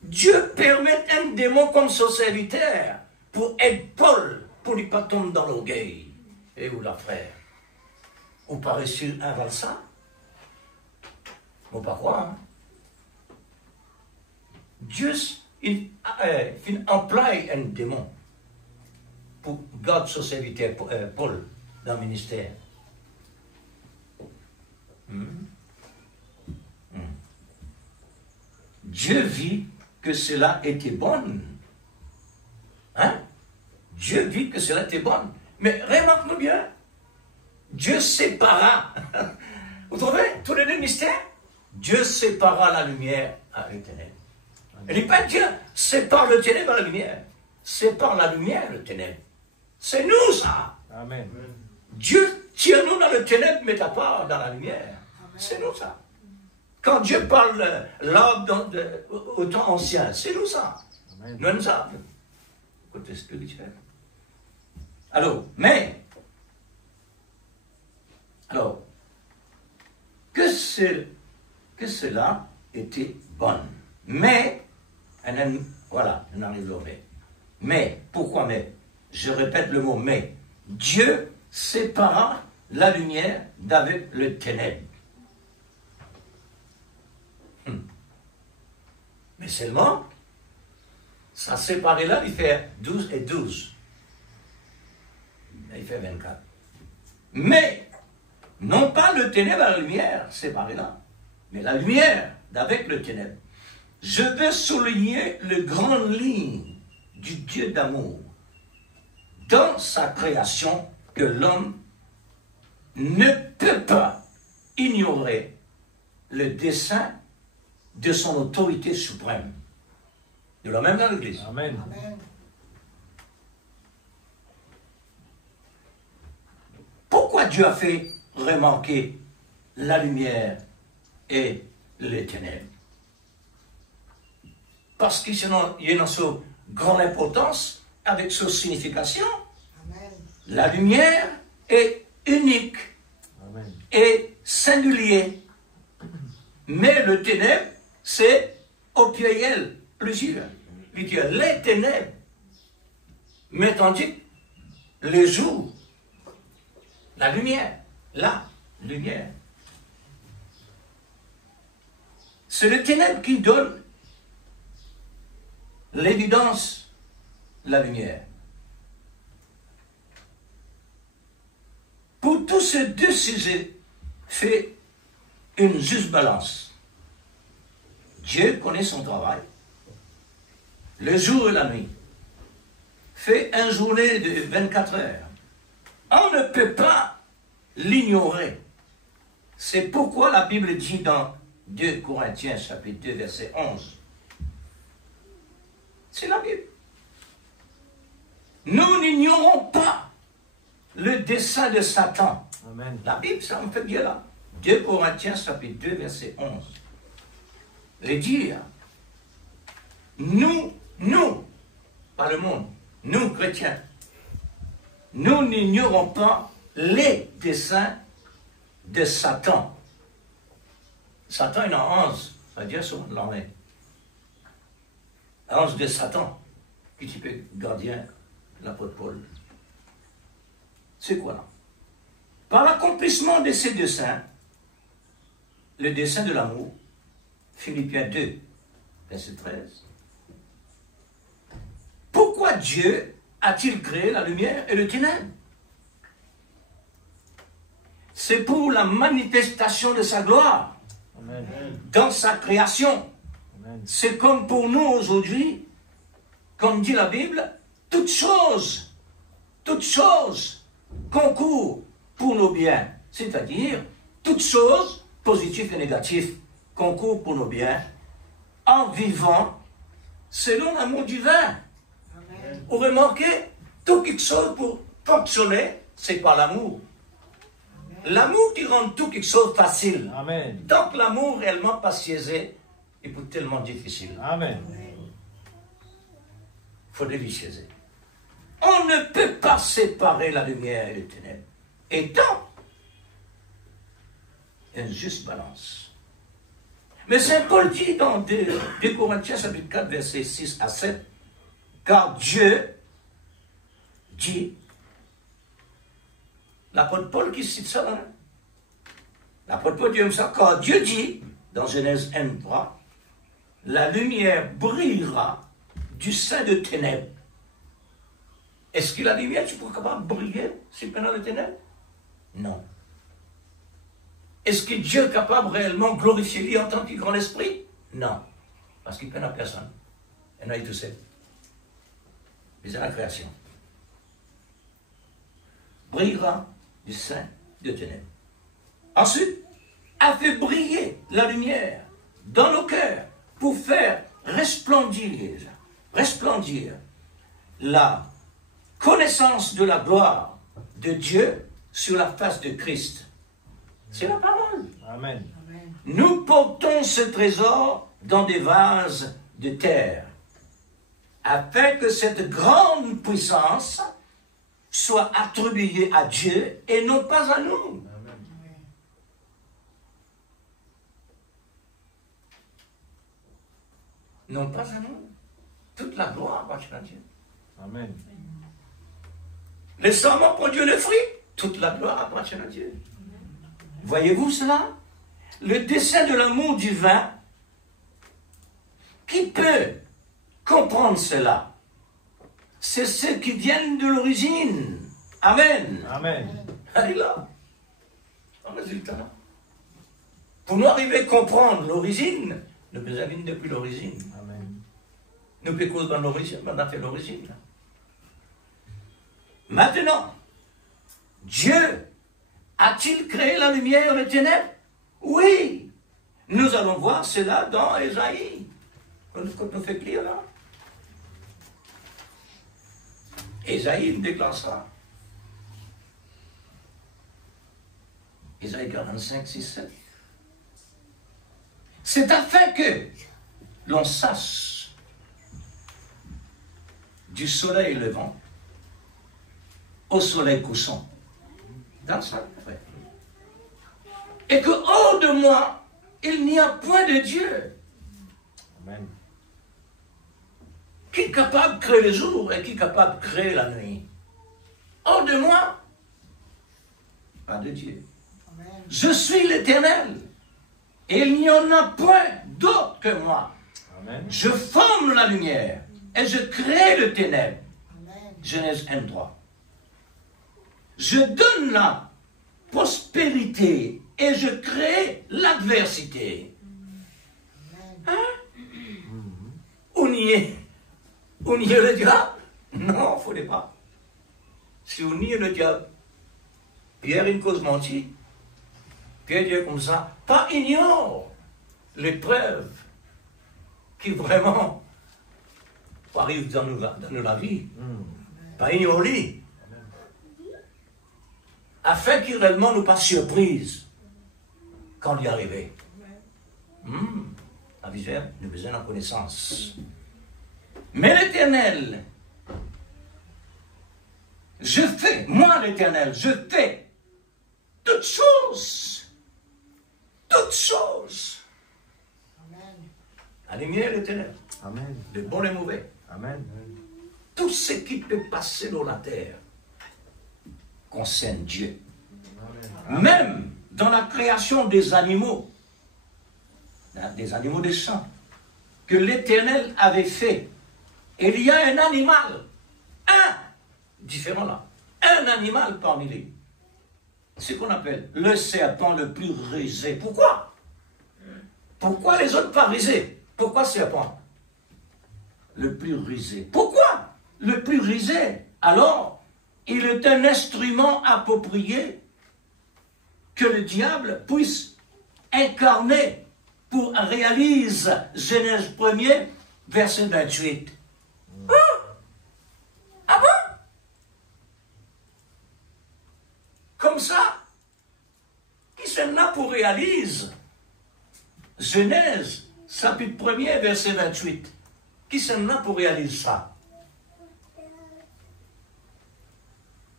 Dieu permet un démon comme son serviteur pour aider Paul, pour lui pas tomber dans l'orgueil. Et où la frère? Ou pas reçu un valsa? Ou pas quoi? Hein? Dieu, il emploie un démon pour garder son serviteur Paul dans le ministère. Dieu vit que cela était bon. Hein? Dieu vit que cela était bon. Mais remarque-nous bien, Dieu sépara. Vous trouvez tous les deux mystères? Dieu sépara la lumière à les ténèbres. Il dit pas Dieu sépare le ténèbre à la lumière. Sépare la lumière le ténèbre. C'est nous ça. Amen. Dieu tire nous dans le ténèbre, mais ta part dans la lumière. C'est nous ça. Quand Dieu parle l'ordre au temps ancien, c'est nous ça. Amen. Nous ça. Côté spirituel. Alors, mais, alors, que cela était bon. Mais, voilà, on arrive au mais. Mais, pourquoi mais? Je répète le mot mais. Dieu sépara la lumière d'avec le ténèbre. Mais seulement, ça séparé là, il fait 12 et 12. Il fait 24. Mais, non pas le ténèbre à la lumière, séparé là, mais la lumière d'avec le ténèbre. Je veux souligner les grandes lignes du Dieu d'amour dans sa création que l'homme ne peut pas ignorer le dessein de son autorité suprême. De la même dans l'Église. Amen. Amen. Pourquoi Dieu a fait remarquer la lumière et les ténèbres? Parce qu'il y a une grande importance avec sa signification. Amen. La lumière est unique Amen. et singulier. Mais le ténèbre, c'est au pluriel, plusieurs. Il dit les ténèbres. Mais tandis que le jour, la lumière, la lumière. C'est le ténèbre qui donne l'évidence, la lumière. Pour tous ces deux sujets, fait une juste balance. Dieu connaît son travail, le jour et la nuit. Fait une journée de 24 heures. On ne peut pas l'ignorer. C'est pourquoi la Bible dit dans 2 Corinthiens chapitre 2 verset 11. C'est la Bible. Nous n'ignorons pas le dessein de Satan. Amen. La Bible, ça me fait dire là. 2 Corinthiens chapitre 2 verset 11. Et dire, nous, pas le monde, nous chrétiens, nous n'ignorons pas les desseins de Satan. Satan, il en a 11, ça veut dire son l'armée. 11 de Satan, qui type gardien, l'apôtre Paul. C'est quoi là? Par l'accomplissement de ces desseins, le dessein de l'amour, Philippiens 2, verset 13. Pourquoi Dieu a-t-il créé la lumière et le ténèbre? C'est pour la manifestation de sa gloire. Amen. Dans sa création. Amen. C'est comme pour nous aujourd'hui, comme dit la Bible, toutes choses concourent pour nos biens. C'est-à-dire, toutes choses, positives et négatives, concourent pour nos biens, en vivant selon l'amour divin. Amen. Vous remarquez, tout quelque chose pour fonctionner, c'est par l'amour. L'amour qui rend tout quelque chose facile. Amen. Donc l'amour réellement pas siégé, et pour tellement difficile. Amen. Il faut dévicher. On ne peut pas séparer la lumière et les ténèbres. Étant une juste balance. Mais Saint Paul dit dans 2 Corinthiens chapitre 4, versets 6 à 7, car Dieu dit, l'apôtre Paul qui cite ça, hein? L'apôtre Paul dit comme ça, car Dieu dit, dans Genèse 1:3, la lumière brillera du sein de ténèbres. Est-ce que la lumière, tu pourrais capable de briller si pendant les ténèbres? Non. Est-ce que Dieu est capable réellement de glorifier lui en tant que grand esprit? Non. Parce qu'il ne peine à personne. Il n'a tout seul. Mais c'est la création. Brillera du sein de ténèbres. Ensuite, a fait briller la lumière dans nos cœurs pour faire resplendir la connaissance de la gloire de Dieu sur la face de Christ. C'est la parole. Amen. Nous portons ce trésor dans des vases de terre, afin que cette grande puissance soit attribuée à Dieu et non pas à nous. Non pas à nous. Toute la gloire appartient à Dieu. Amen. Les serments pour Dieu le fruit, toute la gloire appartient à Dieu. Voyez-vous cela? Le dessein de l'amour divin, qui peut comprendre cela? C'est ceux qui viennent de l'origine. Amen. Amen. Allez là. En résultat, pour nous arriver à comprendre l'origine, nous besoin depuis l'origine. Amen. Nous pouvons dans l'origine, mais on a fait l'origine. Maintenant, Dieu a-t-il créé la lumière et les ténèbres? Oui. Nous allons voir cela dans Ésaïe. Quand nous fait lire là. Ésaïe nous déclare ça. Ésaïe 45, 6, 7. C'est afin que l'on sache du soleil levant au soleil couchant. Dans ça, frère. Et que hors de moi, il n'y a point de Dieu. Amen. Qui est capable de créer le jour et qui est capable de créer la nuit? Hors de moi, pas de Dieu. Amen. Je suis l'Éternel. Et il n'y en a point d'autre que moi. Amen. Je forme la lumière et je crée le ténèbre. Amen. Genèse 1:3. Je donne la prospérité et je crée l'adversité. Hein? On y est. On y est le diable? Non, il ne faudrait pas. Si on y est le diable, Pierre une cause mentie. Pierre dit comme ça, pas ignore l'épreuve qui vraiment arrive dans la vie. Pas ignorer. Afin qu'il réellement nous passe surprise quand on y est arrivé. La visuelle, nous avons besoin de connaissance. Mais l'Éternel, moi l'Éternel, je fais toutes choses. Toutes choses. Amen. La lumière et les ténèbres, Amen. le bon et le mauvais. Amen. Tout ce qui peut passer dans la terre concerne Dieu. Même dans la création des animaux des champs, que l'Éternel avait fait, il y a un animal, différent là, un animal parmi les, ce qu'on appelle le serpent le plus rusé. Pourquoi? Pourquoi les autres pas rusés? Pourquoi serpent? Le plus rusé. Pourquoi? Le plus rusé. Alors, il est un instrument approprié que le diable puisse incarner pour réaliser Genèse 1er, verset 28. Ah bon? Comme ça, qui sont là pour réaliser Genèse chapitre 1er, verset 28. Qui sont là pour réaliser ça?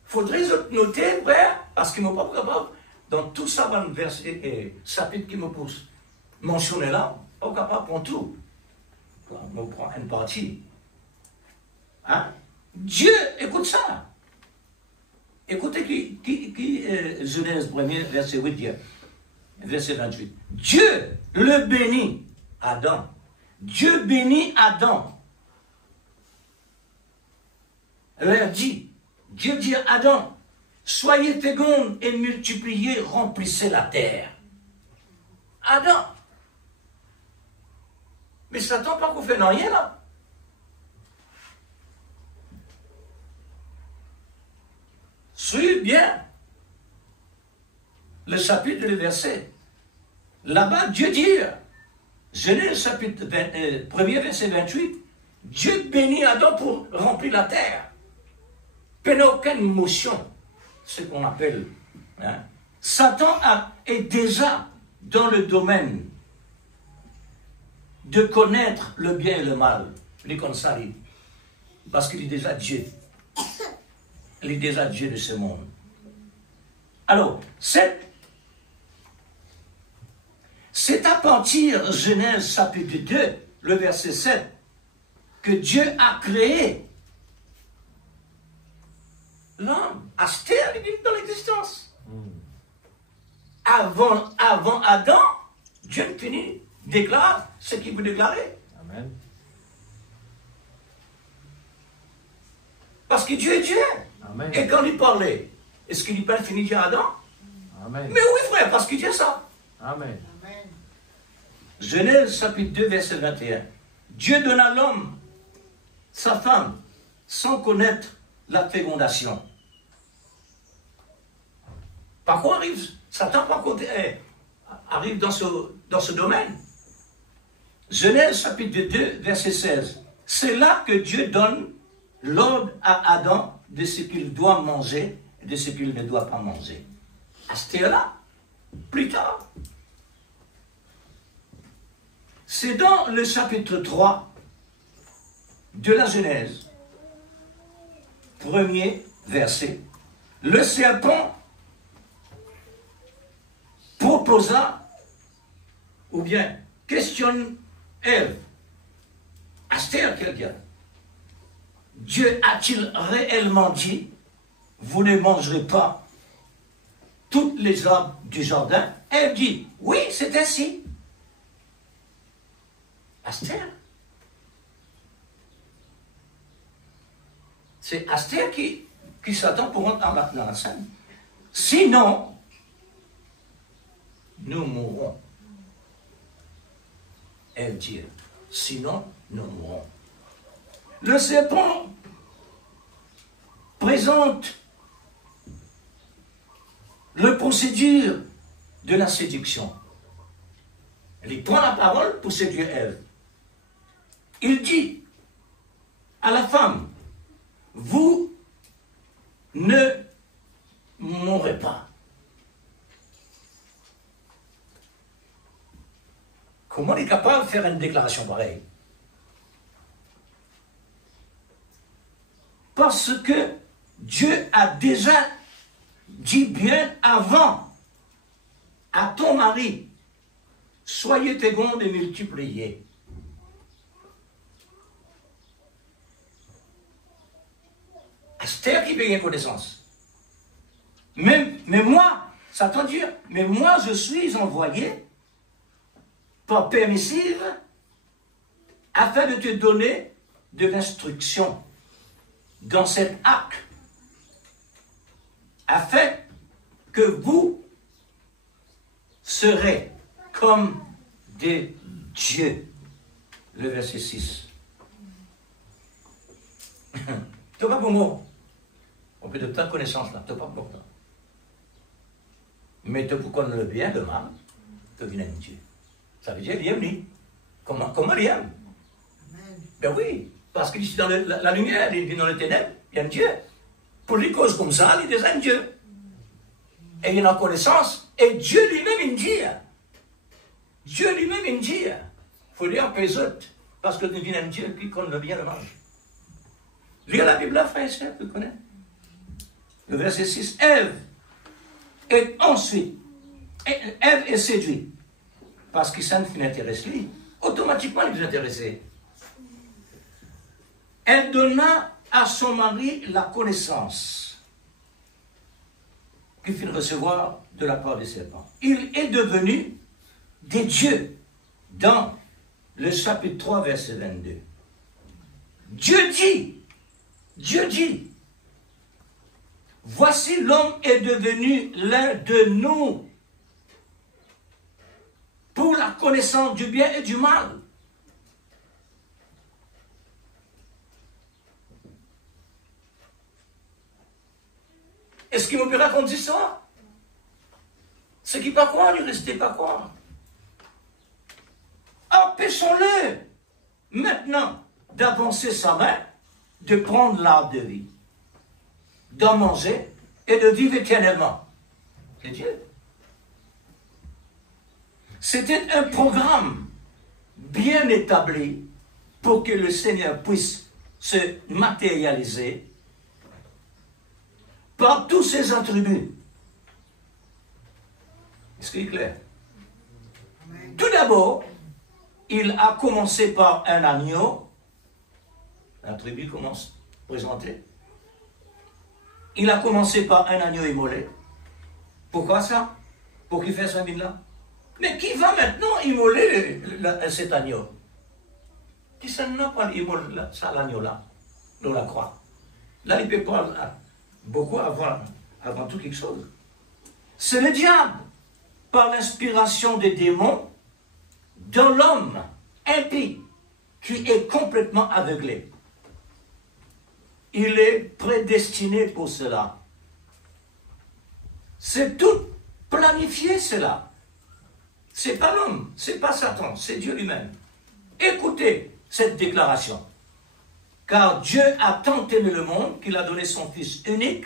Faudrait noter, frère, parce qu'ils ne sont pas capables, dans tout ça, dans le verset et chapitre qui me pousse, mentionné là, pas capable pour tout. On prend une partie. Hein? Dieu, écoute ça. Écoutez qui Genèse 1er, verset 8 dit, verset 28. Dieu le bénit, Adam. Dieu bénit Adam. Alors dit, Dieu dit à Adam, soyez fécondes et multipliez, remplissez la terre. Adam. Mais Satan pas qu'on fait rien là. Suivez bien le chapitre, le verset. Là-bas, Dieu dit, Genèse chapitre 1er, verset 28, Dieu bénit Adam pour remplir la terre. Il n'y a aucune émotion, ce qu'on appelle. Hein. Satan est déjà dans le domaine de connaître le bien et le mal. Il est comme ça, parce qu'il est déjà Dieu. Il est déjà Dieu de ce monde. Alors, c'est à partir de Genèse chapitre 2, le verset 7, que Dieu a créé l'homme. Astère, il est dans l'existence. Avant Adam, Dieu déclare ce qu'il veut déclarer. Amen. Parce que Dieu est Dieu. Amen. Et quand il parlait, est-ce qu'il n'est pas fini dire Adam? Amen. Mais oui, frère, parce qu'il dit ça. Amen. Amen. Genèse chapitre 2, verset 21. Dieu donna à l'homme sa femme sans connaître la fécondation. Par quoi arrive Satan arrive dans ce domaine. Genèse chapitre 2, verset 16. C'est là que Dieu donne l'ordre à Adam de ce qu'il doit manger et de ce qu'il ne doit pas manger. À ce là, plus tard. C'est dans le chapitre 3 de la Genèse, premier verset, le serpent proposa, ou bien questionne Ève, Astère quelqu'un. Dieu a-t-il réellement dit, vous ne mangerez pas toutes les arbres du jardin? Elle dit, oui, c'est ainsi. Astère. C'est Astère qui s'attend pour rentrer dans la scène. Sinon, nous mourrons. Elle dit, sinon, nous mourrons. Le serpent présente le procédure de la séduction. Il prend la parole pour séduire Ève. Il dit à la femme, vous ne mourrez pas. Comment il est capable de faire une déclaration pareille? Parce que Dieu a déjà dit bien avant à ton mari, soyez fécondes et multipliez. Astère qui paye connaissance. Mais moi, Satan dit, mais moi je suis envoyé par permissive afin de te donner de l'instruction dans cet acte, afin que vous serez comme des dieux. Le verset 6. Tu n'as pas pour moi. On peut de ta connaissance là, tu n'as pas pour toi. Mais tu peux connaître le bien, le mal, tu viens de Dieu. Ça veut dire, il aime. Comment il aime? Ben oui, parce qu'il est dans la lumière, il est dans les ténèbres, il aime Dieu. Pour les causes comme ça, il aime Dieu. Et il a connaissance, et Dieu lui-même, il dit, Dieu lui-même, il dit, faut dire pesot, parce que nous venons Dieu qui connaît le bien et le mal. Lire la Bible, frère et sœur, vous connaissez. Le verset 6, Ève est séduite, parce que ça ne l'intéresse lui. Automatiquement, il est intéressé. Elle donna à son mari la connaissance qu'il fit recevoir de la part des serpents. Il est devenu des dieux dans le chapitre 3, verset 22. Dieu dit, voici l'homme est devenu l'un de nous pour la connaissance du bien et du mal. Est-ce qu'il me raconte l'histoire? Ceux qui ne pas croire, ne restez pas croire. Empêchons-le maintenant d'avancer sa main, de prendre l'arbre de vie, d'en manger et de vivre éternellement. C'est Dieu. C'était un programme bien établi pour que le Seigneur puisse se matérialiser par tous ses attributs. Est-ce qu'il est clair? Amen. Tout d'abord, il a commencé par un agneau. L'attribut commence à présenter. Il a commencé par un agneau immolé. Pourquoi ça? Pour qu'il fasse un là. Mais qui va maintenant immoler cet agneau? Qui ça n'a pas immolé l'agneau là, dans la croix? Là, il ne peut pas beaucoup avant tout quelque chose. C'est le diable, par l'inspiration des démons, dans l'homme impie, qui est complètement aveuglé. Il est prédestiné pour cela. C'est tout planifié cela. C'est pas l'homme, c'est pas Satan, c'est Dieu lui-même. Écoutez cette déclaration. Car Dieu a tant aimé le monde qu'il a donné son Fils unique,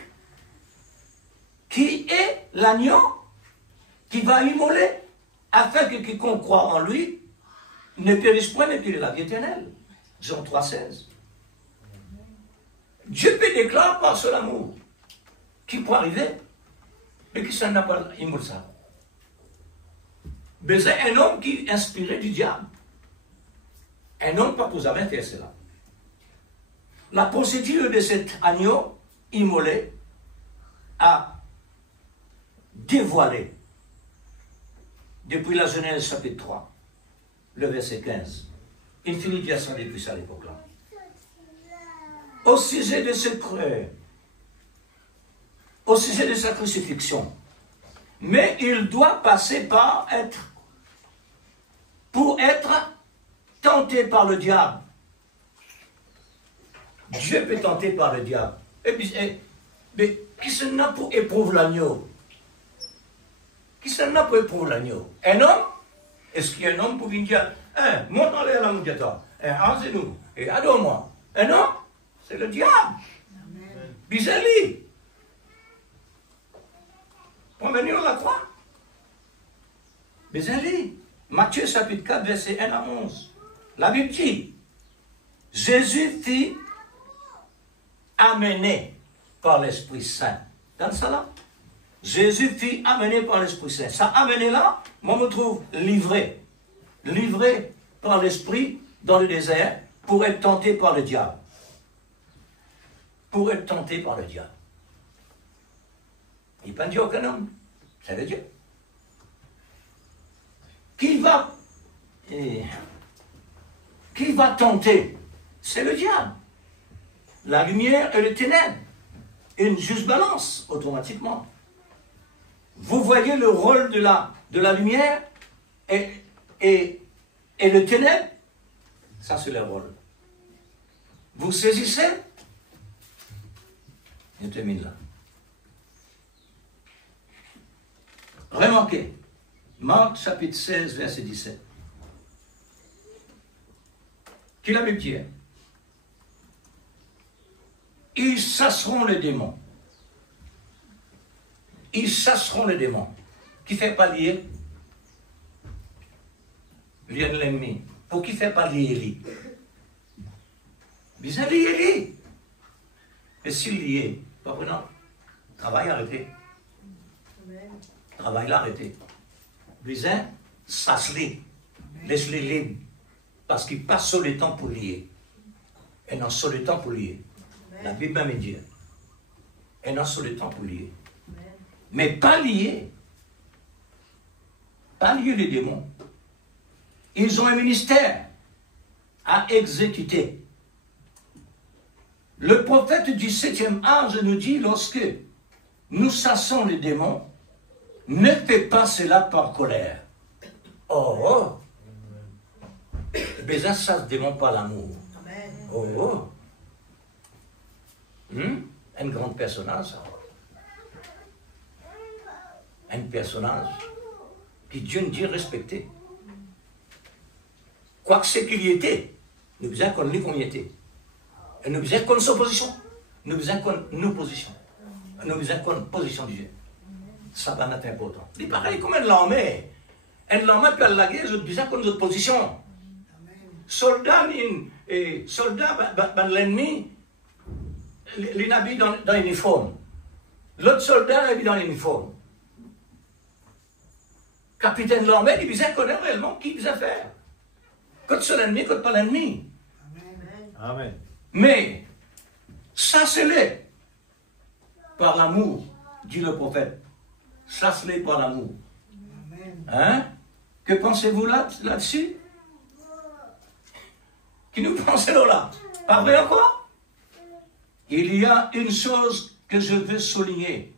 qui est l'agneau qui va immoler, afin que quiconque croit en lui ne périsse point, mais qu'il ait la vie éternelle. Jean 3,16. Dieu peut déclarer par son amour qui peut arriver, mais qui s'en n'a pas immolé ça. Mais c'est un homme qui est inspiré du diable. Un homme pas pour jamais faire cela. La procédure de cet agneau immolé a dévoilé, depuis la Genèse chapitre 3, le verset 15, il finit bien ça depuis ça à l'époque-là. Au sujet de cette au sujet de sa crucifixion, mais il doit passer par pour être tenté par le diable. Dieu peut tenter par le diable. Mais qui se n'a pour éprouver l'agneau? Qui se n'a pour éprouver l'agneau? Un homme? Est-ce qu'il y a un homme pour venir dire, monte dans l'air la mondiata, un genou, et adore-moi? Un homme? C'est le diable. Bizarre-lui. Pour venir à la croix. Bizarre-lui. Matthieu chapitre 4, verset 1 à 11. La Bible dit, Jésus fut amené par l'Esprit Saint. Dans ça là, Jésus fut amené par l'Esprit Saint. Ça amené là, moi me trouve livré par l'Esprit dans le désert pour être tenté par le diable. Pour être tenté par le diable. Il n'est pas dit aucun homme, c'est le Dieu. Qui va tenter? C'est le diable. La lumière et le ténèbre. Une juste balance, automatiquement. Vous voyez le rôle de la lumière et le ténèbre? Ça, c'est le rôle. Vous saisissez? Je termine là. Remarquez, Marc chapitre 16, verset 17. Qu'il avait dit, ils chasseront les démons. Ils chasseront les démons. Qui fait pas lier? Lier l'ennemi. Pour qui fait pas lier? Bien lié. Et s'il lié, pas prenant, travail arrêté. Travail arrêté. Bien, ça se lit. Laisse-les libres. Parce qu'il passe sur le temps pour lier. Et non sur le temps pour lier. La Bible me dit. Et non sur le temps pour lier. Mais pas lier. Pas lier les démons. Ils ont un ministère à exécuter. Le prophète du 7e âge nous dit, lorsque nous chassons les démons, ne fais pas cela par colère. Oh! Mais ça se démon par l'amour. Oh! Un grand personnage. Un personnage qui Dieu nous dit respecter. Quoi que c'est qu'il y était, nous besoin qu'on lui qu'on y était. Et nous besoin qu'on soit position. Nous besoin qu'on nous position. Nous besoin qu'on position du Dieu. Ça va être important. C'est pareil comme une l'armée. Une l'armée peut aller à la guerre, nous besoin qu'on notre position. Soldats, l'ennemi, il habille dans l'uniforme. L'autre soldat habille dans l'uniforme. Capitaine de l'armée, il besoin connaître réellement qui il besoin faire. Quand c'est l'ennemi, quand pas l'ennemi. Amen. Mais, chassez-les par l'amour, dit le prophète. Chassez-les par l'amour. Hein? Que pensez-vous là-dessus? Qui nous pensez là? Pas vrai encore? Il y a une chose que je veux souligner.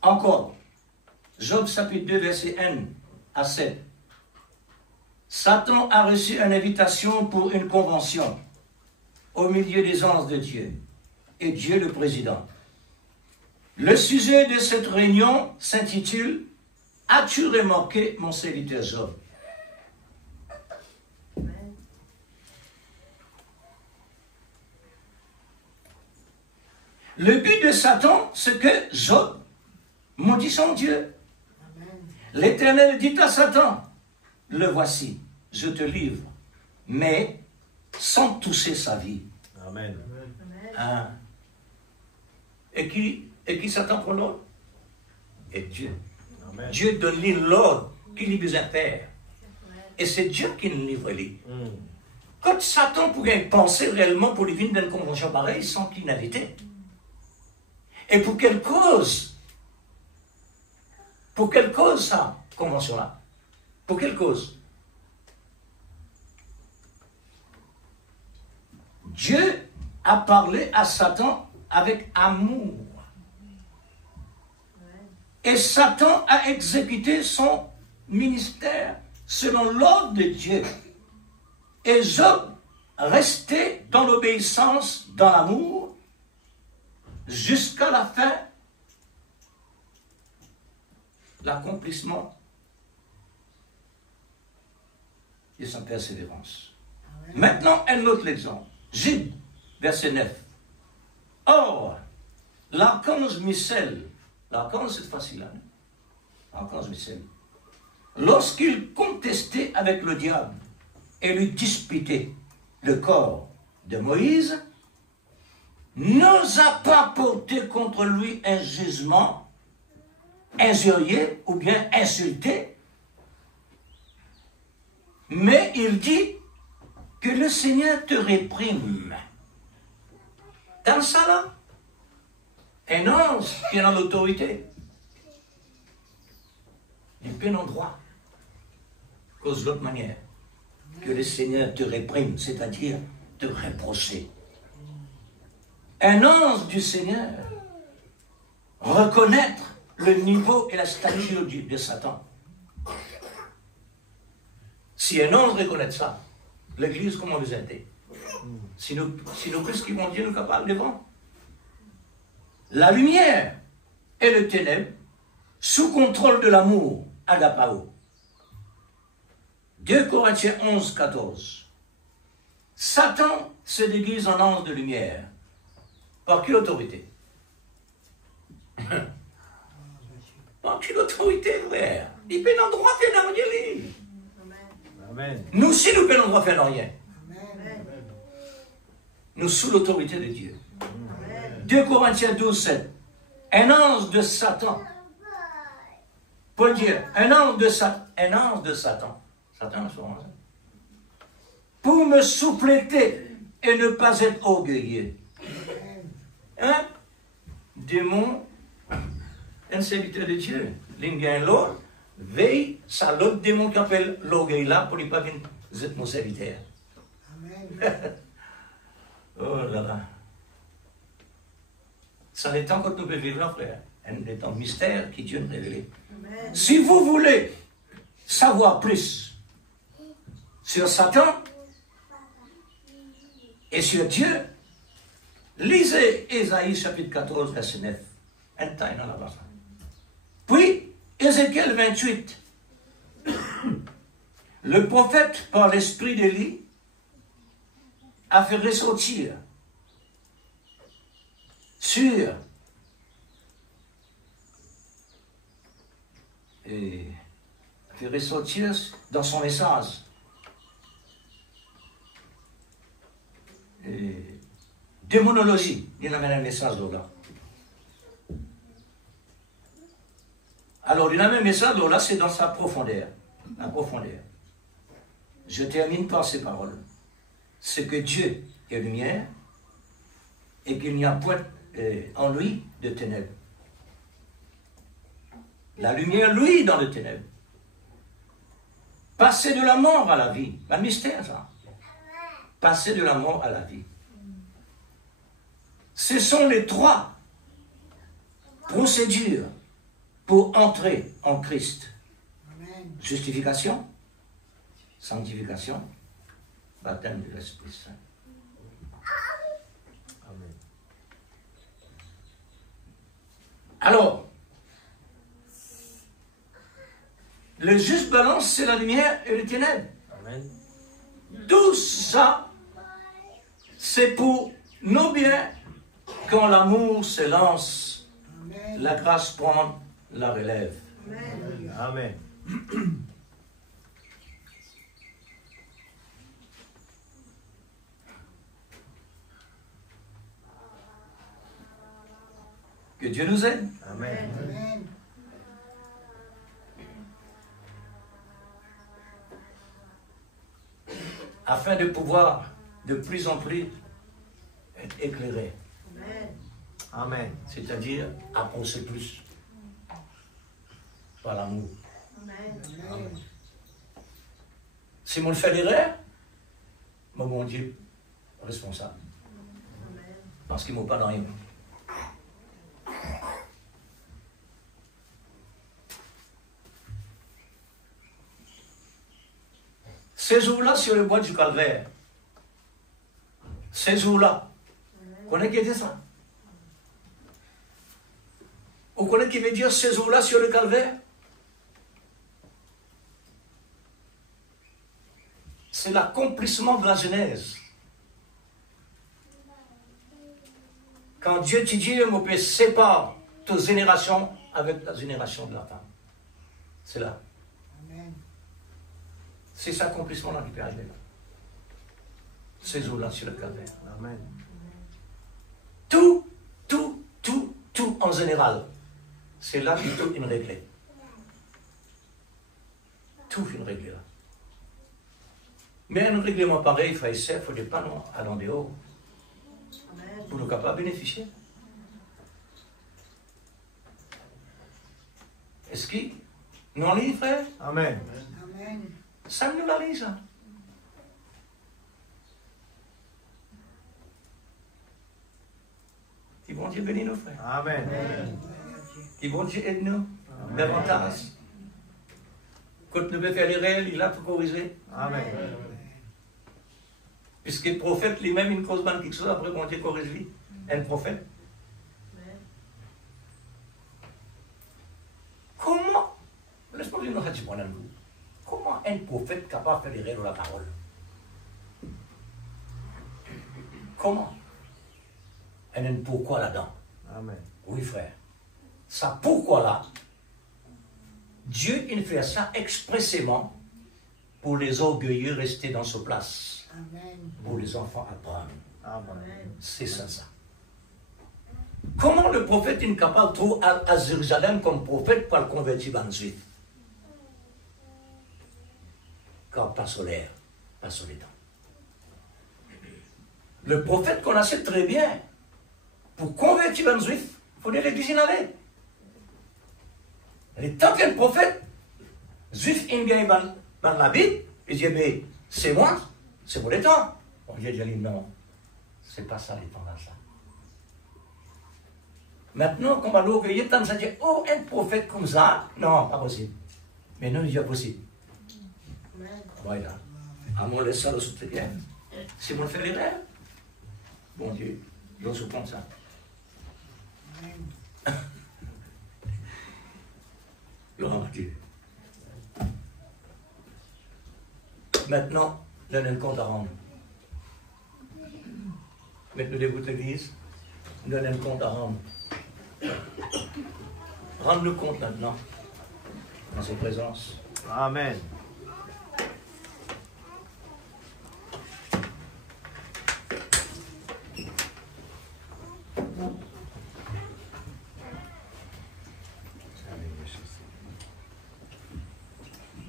Encore. Job chapitre 2, verset 1 à 7. Satan a reçu une invitation pour une convention au milieu des anges de Dieu et Dieu le président. Le sujet de cette réunion s'intitule « As-tu remarqué mon serviteur Job ?» Le but de Satan, c'est que Job maudit son Dieu. L'Éternel dit à Satan, « Le voici, je te livre, mais sans toucher sa vie. » Amen. Hein? Et qui Satan prend l'ordre? Et Dieu. Amen. Dieu donne lui l'ordre qu'il lui besoin faire. Et c'est Dieu qui nous livre lui. Quand Satan pourrait penser réellement pour lui venir dans une convention pareille sans qu'il n'invite. Et pour quelle cause? Pour quelle cause ça, convention-là? Pour quelle cause? Dieu a parlé à Satan avec amour. Et Satan a exécuté son ministère selon l'ordre de Dieu. Et Job restait dans l'obéissance, dans l'amour, jusqu'à la fin, l'accomplissement de sa persévérance. Maintenant, un autre exemple. Job, verset 9. Or, l'archange Michel, l'archange c'est facile, hein? L'archange Michel, lorsqu'il contestait avec le diable et lui disputait le corps de Moïse, n'osa pas porter contre lui un jugement, injurier ou bien insulter, mais il dit que le Seigneur te réprime. Dans ça là, un ange qui est dans l'autorité, il peut non droit, cause de l'autre manière, que le Seigneur te réprime, c'est-à-dire te reprocher. Un ange du Seigneur reconnaître le niveau et la stature de Satan. Si un ange reconnaît ça, l'Église, comment vous êtes? Si nous plus qui vont Dieu nous capables devant. La lumière et le ténèbre, sous contrôle de l'amour, agapao. 2 Corinthiens 11, 14. Satan se déguise en ange de lumière. Par quelle autorité? Par quelle autorité, frère? Il peut en droit et dans Amen. Nous, si nous ne pouvons faire rien, Amen. nous sous l'autorité de Dieu. 2 Corinthiens 12, 7. Un ange de Satan. Paul dit, un ange de Satan. Satan, c'est vrai. Pour me suppléter et ne pas être orgueilleux. Hein? Démon, un serviteur de Dieu, l'ingénieur l'autre, veille, ça l'autre démon qui appelle l'orgueil là pour ne pas venir être mon serviteur. Amen. Oh là là. Ça n'est temps que nous pouvons vivre là, frère. Un des temps mystère qui Dieu nous révèle. Si vous voulez savoir plus sur Satan et sur Dieu, lisez Ésaïe chapitre 14, verset 9. Un temps dans la base. Puis, Ézéchiel 28. Le prophète, par l'esprit d'Élie, a fait ressortir sur dans son message démonologie, il a un message là. Alors, il a un message là, c'est dans sa profondeur. La profondeur. Je termine par ces paroles. C'est que Dieu est lumière et qu'il n'y a point en lui de ténèbres. La lumière, lui, dans les ténèbres. Passer de la mort à la vie. Un mystère, ça. Passer de la mort à la vie. Ce sont les 3 procédures pour entrer en Christ. Amen. Justification, sanctification, baptême de l'Esprit Saint. Amen. Alors, le juste balance, c'est la lumière et les ténèbres. Amen. Tout ça, c'est pour nos biens. Quand l'amour se lance, Amen. la grâce prend la relève. Amen. Que Dieu nous aide. Amen. Amen. Afin de pouvoir de plus en plus être éclairé. Amen. C'est-à-dire avancer plus par l'amour. Amen. Si on le fait l'erreur, mon Dieu, responsable. Parce qu'ils ne m'ont pas dans rien. Ces jours-là, sur le bois du calvaire, ces jours-là, vous connaissez qui était ça? Vous connaissez qui veut dire ces jours-là sur le calvaire? C'est l'accomplissement de la Genèse. Quand Dieu te dit, mon Père, sépare toute génération avec la génération de la femme. C'est là. Amen. C'est cet accomplissement-là qui peut arriver. Ces jours-là sur le calvaire. Amen. Tout en général. C'est là que tout est réglé. Tout est réglé là. Mais un règlement pareil, frère et sœur, il ne faut pas aller en dehors. Pour nous capables de bénéficier. Est-ce qu'il nous en lit, frère? Amen. Amen. Ça nous la lit, ça. Que bon Dieu bénisse nos frères. Amen. Que bon Dieu aide nous davantage. Quand nous pouvons faire les règles, il est là pour corriger. Amen. Puisque le prophète lui-même, il cause mal quelque chose, après bon Dieu corrige lui. Un prophète. Comment, laisse-moi dire comment un prophète est capable de faire les règles de la parole? Comment? Et un pourquoi là-dedans? Amen. Oui, frère. Ça pourquoi là, Dieu il fait ça expressément pour les orgueilleux rester dans sa place. Amen. Pour les enfants apprendre. Amen. C'est ça. Comment le prophète est capable de trouver à Jérusalem comme prophète pour le convertir en juif? Car pas solaire, pas sur les temps. Le prophète connaissait très bien. Pour convertir un juif, il faut aller à l'église en aller. Et tant qu'un prophète, juif, il vient dans la Bible, il dit, mais c'est moi, c'est pour les temps. On dit, non, c'est pas ça les temps là, ça. Maintenant, qu'on va l'orgueiller, tant ça dit, oh, un prophète comme ça, non, pas possible. Mais non, il dit, possible. Voilà. À mon laisse ça le soutien. Si on fait l'erreur, bon Dieu, je se prend ça. Gloire à Dieu. Maintenant, nous avons un compte à rendre. Maintenant, debout de l'église, nous avons un compte à rendre. Rends-nous compte maintenant, dans sa présence. Amen.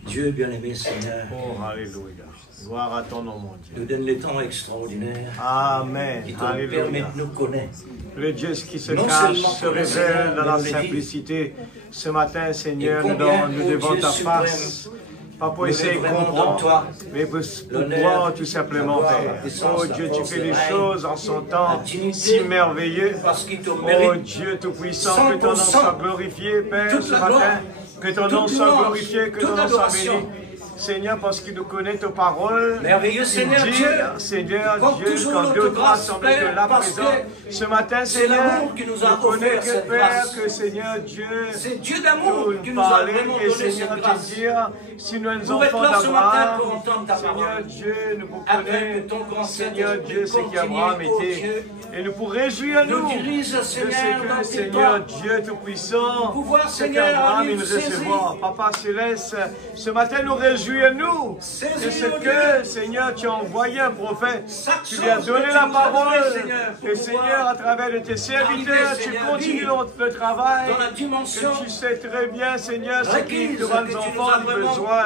Dieu bien-aimé Seigneur, Oh, alléluia. Gloire à ton nom, mon nous Dieu. donne les temps extraordinaires Amen. qui te permettent Alléluia. de nous connaître. Le Dieu qui se Non cache, seulement se pour le Seigneur, révèle dans mais la on le dit. simplicité. Ce matin, Seigneur, Et nous combien, nous ô devant Dieu ta suprême, face. Pas pour nous essayer de vraiment dans comprendre, toi mais pour l'honneur, pouvoir tout simplement la gloire, la faire. puissance, Oh la Dieu, tu force, fais le des règne, choses en son temps la dignité, si merveilleux. parce qu'il te Oh mérite Dieu Tout-Puissant, que ton nom 100%, soit glorifié, Père, toute ce la matin. gloire, Que ton toute nom soit louange, glorifié, que toute ton nom soit adoration. béni. Seigneur, parce qu'il nous connaît tes paroles. merveilleux Seigneur Dis, Dieu. Seigneur Comme Dieu, toujours, quand notre deux ou trois grâce, sont de Père, là parce présent. que Ce matin, c'est Seigneur, l'amour qui nous a nous connais offert que cette Père, grâce. que Seigneur Dieu, C'est Dieu d'amour nous qui nous a parler vraiment et donné Seigneur cette te grâce. dire, si nous Pour être enfants là ce matin d'Abraham, pour entendre ta Seigneur parole. Dieu, nous pour Après que connaître, ton grand Seigneur Saint-Esprit Dieu, ce qu'Abraham continue, ô était. Dieu, Et nous pour réjouir nous nous dirige, de Seigneur, ce dans que tes Seigneur pas. Dieu Tout-Puissant, Pouvoir, ce Seigneur, qu'Abraham aller il nous saisir. recevoir. Papa Céleste, ce matin nous réjouissons-nous de Saisis, ce ô que, Dieu. Seigneur, tu as envoyé un prophète. Chaque Tu lui as chose donné que tu la nous as parole. donnée, Seigneur, pour Et pouvoir Seigneur, à travers de tes serviteurs, arriver, tu Seigneur, continues vivre le travail. dans la dimension Que tu sais très bien, Seigneur, ce qui requise te que rend tu nous enfants as ont vraiment besoin.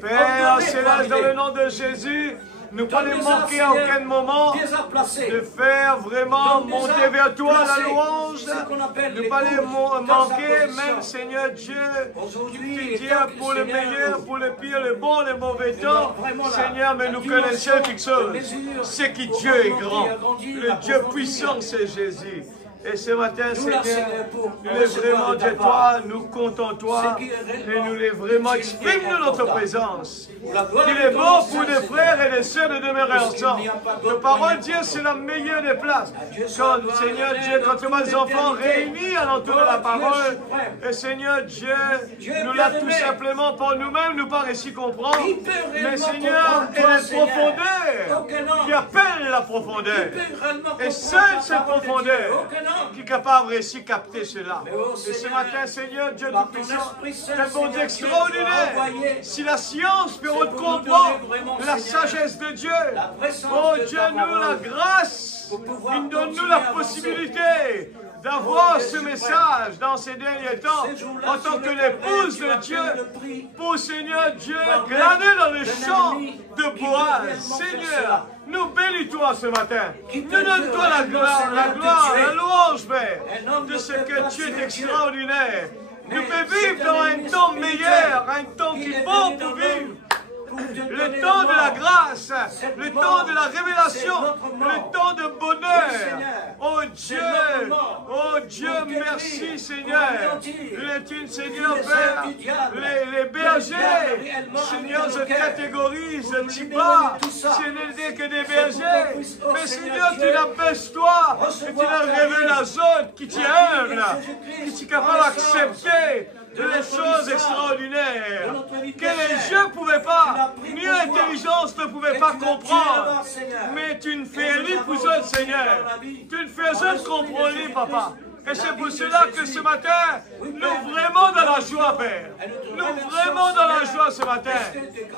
Père ordonné pour Céleste, dans arriver. le nom de Jésus, nous ne pas les Donne-nous-en, manquer à Seigneur, aucun moment Dieu a placé. de faire vraiment Donne-nous-en monter vers toi la placé. louange, Ce qu'on appelle ne les pas les courses dans sa manquer, position. même Seigneur Dieu, Aujourd'hui, tu et dis tant que, pour le Seigneur, meilleur, pour le pire, le bon, le mauvais nous temps, avons vraiment la- Seigneur, mais la nous dimension connaissons quelque chose, de mesure c'est qui pour Dieu est augmenter, grand, agrandir, le Dieu approfondir. puissant c'est Jésus. Et ce matin, Nous, là, Seigneur, Seigneur, pour nous les recevoir vraiment de ta de part toi, nous comptons toi, ce qui est réellement et nous les vraiment utile et exprime notre important. présence. Pour la gloire Qu'il de est ton bon nom, pour des Seigneur. frères et des sœurs de demeurer Parce qu'il ensemble. n'y a pas La d'autre parole moyen Dieu, pour c'est la meilleure des places. Dieu soit Quand, gloire, Seigneur honneur, Dieu, quand dans tu vois toute les enfants l'éternité. réunis alentour de Oh, la Dieu parole, suprême. et Seigneur Dieu, Dieu nous l'a tout bien-aimé. simplement pour nous-mêmes, nous pas réussi comprendre. Qui peut Mais réellement Seigneur, comprendre et toi, la Seigneur? profondeur Aucun homme. qui appelle la profondeur. Qui peut réellement Et comprendre seule la cette parole de Dieu? profondeur Aucun homme. qui est capable de réussir capter cela. Mais oh, Et ce Seigneur, matin, Seigneur Dieu par ton Tout-Puissant, Esprit Saint, c'est un bon Dieu Seigneur Dieu, extraordinaire. envoyé. Si la science peut C'est pour nous comprendre donner vraiment, la Seigneur, sagesse de Dieu, la présence oh de Dieu, ta nous la parole. grâce, Pour pouvoir il donne-nous continuer la à avancer. possibilité d'avoir Oh, Dieu ce suprême. message dans ces derniers temps, Ces jours-là, en tant sur que lequel l'épouse tu de as Dieu, payé le prix. pour Seigneur Dieu, Par glaner dans le d'un champ ennemi de qui Boaz. veut réellement faire Seigneur, cela. nous bénis-toi ce matin. Qui Nous peut donne-toi te la réellement, gloire, Seigneur, la te gloire, tuer. la louange, Père, Un homme de ne ce peut que pas tu es tuer extraordinaire. Nous Mais fais c'est vivre dans un un ennemi temps spirituel meilleur, un temps qui qui est vaut venu pour dans vivre. Le le temps de la grâce, Cette le mort, temps de la révélation, c'est notre mort. le temps de Oui, bonheur. Seigneur. Oh C'est Dieu, notre mort. oh Dieu, Pour guérir, merci pour Seigneur. anéantir. Les thunes, Seigneur Les Père, œuvres du diable. les bergers, réellement Seigneur, amener je nos cœurs. catégorise, Pour nous je libérer pas, de tout ça. ce n'est que des C'est pour bergers. qu'on puisse, oh Mais Seigneur Seigneur, tu Dieu, l'abaisses toi, que tu recevoir l'as ta révélé vie. à zone, qui t'y La vie humble, de Jésus-Christ, qui t'y capable par d'accepter de les notre choses vie extraordinaires de notre vie que les péchère. yeux ne pouvaient Tu pas, l'as pris ni pour toi. l'intelligence ne pouvait Et pas tu l'as tué comprendre. là-bas, Seigneur. Mais tu ne Et fais nous rien avons pour eux, aujourd'hui Seigneur. dans la vie, Tu ne par fais rien l'Esprit de comprendre, Jésus-Christ, Papa. Et c'est pour cela que ce matin, nous vraiment dans la joie, Père. Nous vraiment dans la joie ce matin.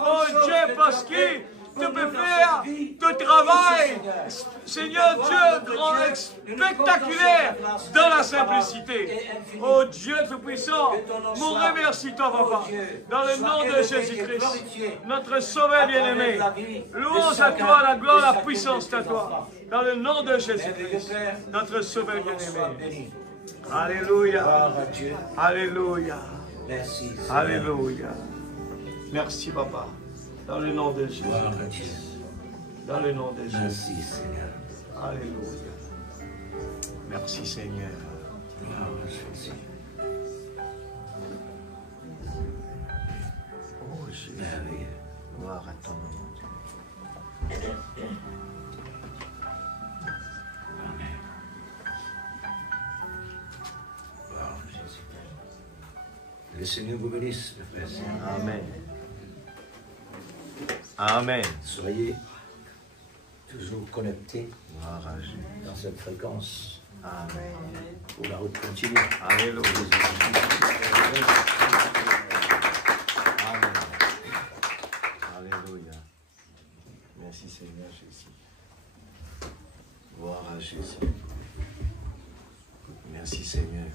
Oh Dieu, parce que tu peux faire ton travail, Seigneur Dieu, grand, spectaculaire, dans la simplicité. Oh Dieu Tout-Puissant, nous remercions toi, Papa, dans le nom de Jésus-Christ, notre Sauveur bien-aimé. Louange à toi, la gloire, la puissance à toi, dans le nom de Jésus-Christ, notre Sauveur bien-aimé. Alléluia. Alléluia. Merci. Alléluia. Merci, Papa. Dans le nom de Jésus. Dans le nom de Jésus. Merci, Seigneur. Alléluia. Merci, Seigneur. Jésus. Oh, Jésus. Merveilleux. Gloire à ton nom. Amen. Gloire à Jésus. Le Seigneur vous bénisse, le Frère. Amen. Amen. Soyez toujours connectés Gloire à Jésus. dans cette fréquence Amen. pour la route continue. Alléluia. Amen. Alléluia. Merci Seigneur Jésus. Gloire à Jésus. Merci Seigneur.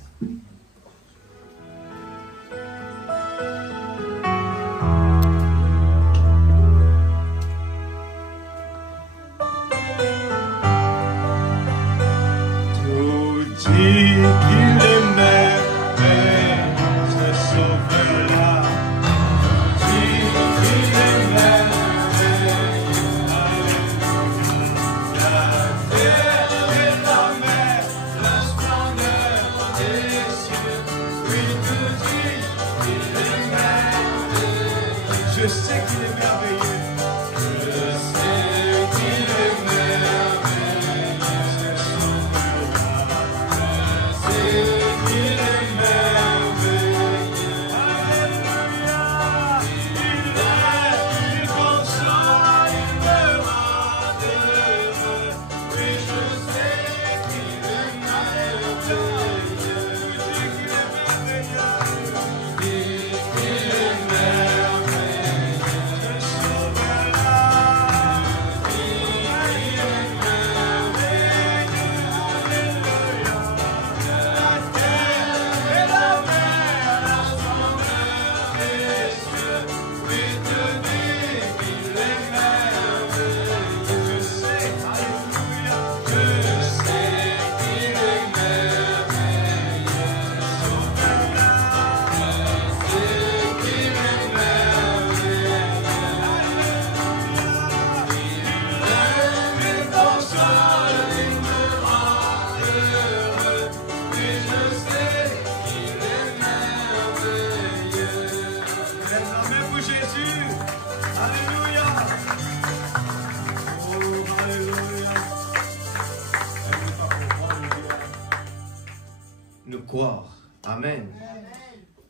Amen.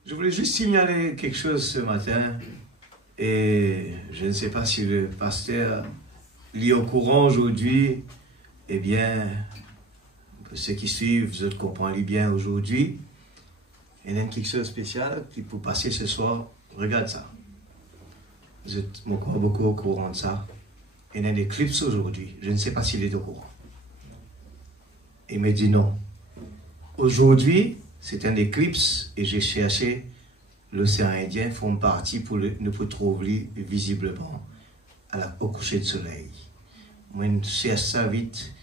Je voulais juste signaler quelque chose ce matin et je ne sais pas si le pasteur lit au courant aujourd'hui. Eh bien, ceux qui suivent, vous comprenez bien aujourd'hui. Il y a quelque chose de spécial qui peut passer ce soir. Regarde ça. Vous êtes beaucoup au courant de ça. Il y a des clips aujourd'hui. Je ne sais pas s'il est au courant. Il me dit non. Aujourd'hui, c'est un éclipse et j'ai cherché l'océan Indien, font partie pour ne pas trouver visiblement au coucher de soleil. Moi, je cherche ça vite.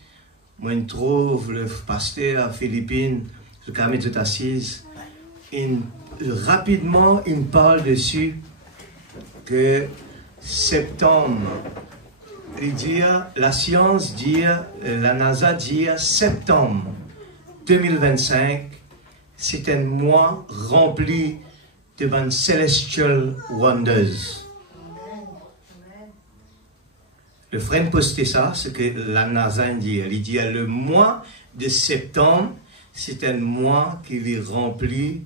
Moi, je trouve le pasteur à Philippines, je suis tout assise. Rapidement, il parle dessus que septembre, il dit, la science dit, la NASA dit septembre 2025, c'est un mois rempli de celestial wonders. Le frère postait ça, ce que la NASA dit. Il dit le mois de septembre, c'est un mois qui est rempli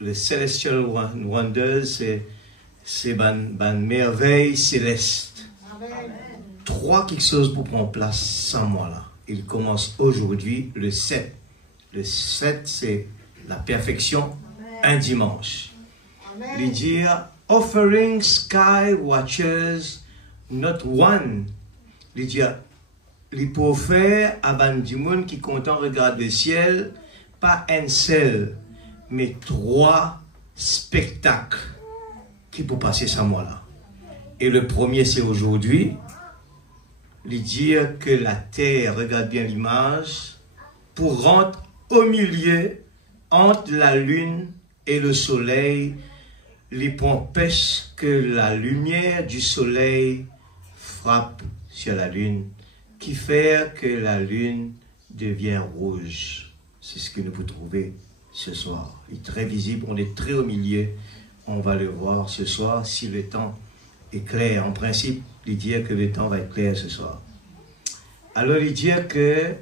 le celestial wonders, c'est une merveille céleste. Amen. Trois quelque chose pour prendre place sans mois là. Il commence aujourd'hui le 7 Le 7, c'est la perfection, un dimanche. Il dit, offering sky watchers, not one. Il dit, il peut faire à du monde qui content regarde le ciel, pas un seul, mais 3 spectacles qui peuvent passer ce mois-là. Et le premier, c'est aujourd'hui. Il dit que la terre, regarde bien l'image, pour rentrer au milieu, entre la lune et le soleil, il empêche que la lumière du soleil frappe sur la lune, qui fait que la lune devient rouge. C'est ce que nous pouvons trouver ce soir. Il est très visible, on est très au milieu. On va le voir ce soir si le temps est clair. En principe, il dit que le temps va être clair ce soir. Alors, il dit que...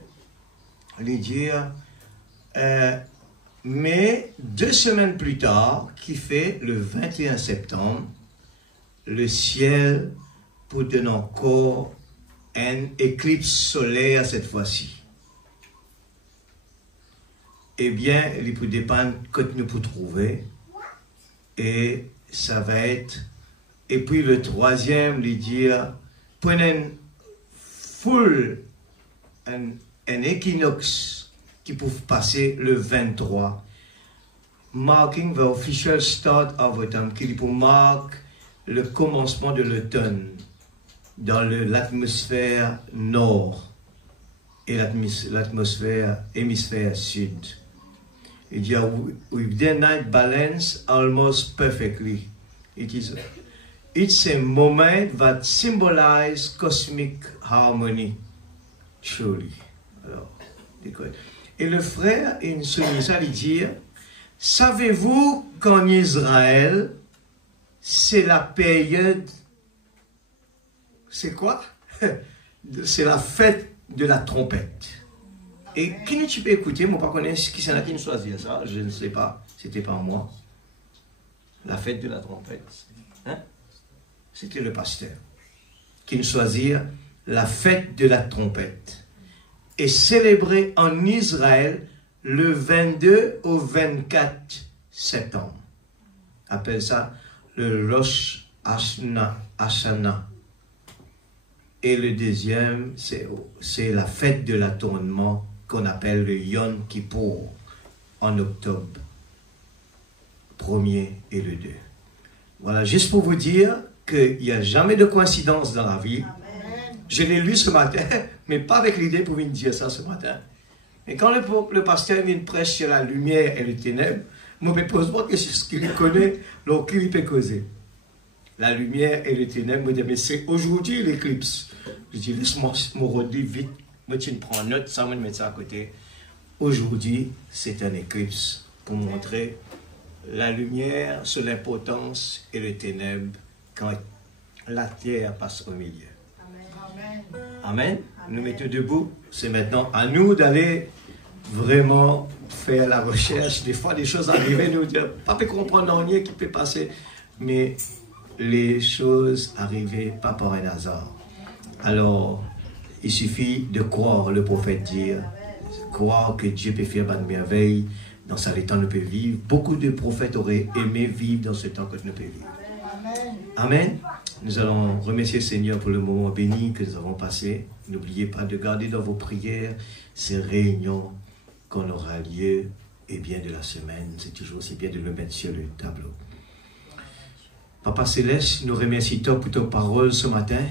mais 2 semaines plus tard, qui fait le 21 septembre, le ciel pour donner encore une éclipse solaire cette fois-ci. Eh bien, il peut dépendre que nous pouvons trouver. Et ça va être... Et puis le troisième, il dit, pour un full, un équinoxe qui peut passer le 23, marking the official start of autumn, qui peut marquer le commencement de l'automne dans l'atmosphère nord et l'atmosphère hémisphère sud. Il dit, with the night balance almost perfectly. It's a moment that symbolizes cosmic harmony, truly. Alors, et le frère, il se à lui dire, savez-vous qu'en Israël, c'est la période, c'est quoi? C'est la fête de la trompette. Et qui tu peux écouter? Moi, pas connaître qui c'est là qui nous choisit ça, je ne sais pas, c'était pas moi. La fête de la trompette. Hein? C'était le pasteur qui nous choisit la fête de la trompette. Et célébrée en Israël le 22 au 24 septembre. Appelle ça le Rosh Hashanah. Et le deuxième, c'est la fête de l'atonement qu'on appelle le Yom Kippour en octobre 1er et le 2. Voilà, juste pour vous dire qu'il n'y a jamais de coïncidence dans la vie. Amen. Je l'ai lu ce matin, mais pas avec l'idée pour venir dire ça ce matin. Mais quand le pasteur vient prêcher sur la lumière et les ténèbres, moi je me pose pas que c'est ce qu'il connaît, donc il peut causer. La lumière et les ténèbres, je me dis, mais c'est aujourd'hui l'éclipse. Je dis, laisse-moi me redire vite, moi tu me prends note, ça me met ça à côté. Aujourd'hui, c'est un éclipse pour montrer la lumière sur l'importance et les ténèbres quand la terre passe au milieu. Amen. Amen. Amen. Nous mettons debout. C'est maintenant à nous d'aller vraiment faire la recherche. Des fois, des choses arrivent, nous dire, pas peut comprendre rien qui peut passer, mais les choses arrivent pas par un hasard. Alors, il suffit de croire, le prophète dit, croire que Dieu peut faire une merveille dans ce temps nous peut vivre. Beaucoup de prophètes auraient aimé vivre dans ce temps que nous peut vivre. Amen. Amen. Nous allons remercier le Seigneur pour le moment béni que nous avons passé. N'oubliez pas de garder dans vos prières ces réunions qu'on aura lieu et bien de la semaine. C'est toujours aussi bien de le mettre sur le tableau. Papa Céleste, nous remercions pour ta parole ce matin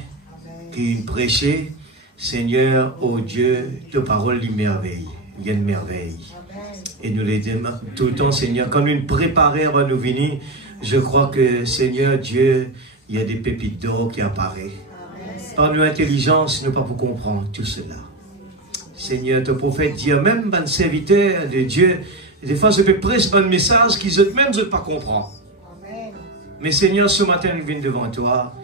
qui prêchait. Seigneur, oh Dieu, ta parole est merveille. Il y a une merveille. Et nous les demandons tout le temps, Seigneur, comme une préparée à nous venir. Je crois que, Seigneur Dieu, il y a des pépites d'or qui apparaissent. Par notre intelligence, nous ne pouvons pas comprendre tout cela. Seigneur, ton prophète dit, même un serviteur de Dieu, des fois, je peux prêcher un message qu'ils eux-mêmes ne peuvent pas comprendre. Mais Seigneur, ce matin, nous venons devant toi.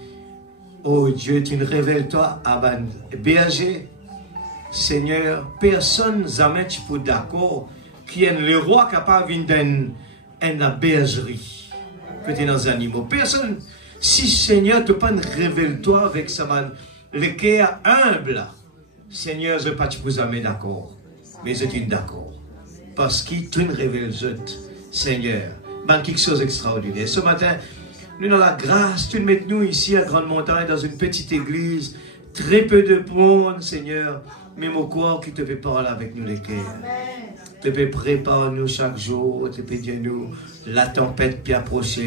Oh Dieu, tu nous révèles toi à ban berger. Seigneur, personne jamais tu peux d'accord qui est le roi capable d'une bergerie. Peut-être dans les animaux. Personne, si Seigneur te pas révèle toi avec sa main, le cœur humble. Seigneur, je ne pas tu peux jamais d'accord. Mais je suis d'accord. parce qu'il te révèle, Seigneur, dans quelque chose d'extraordinaire. Ce matin, nous dans la grâce, tu mets nous ici à Grande Montagne, dans une petite église, très peu de monde, Seigneur, même au corps qui te peut parler avec nous les cœurs. Te peut préparer nous chaque jour, te peut dire nous la tempête qui approche,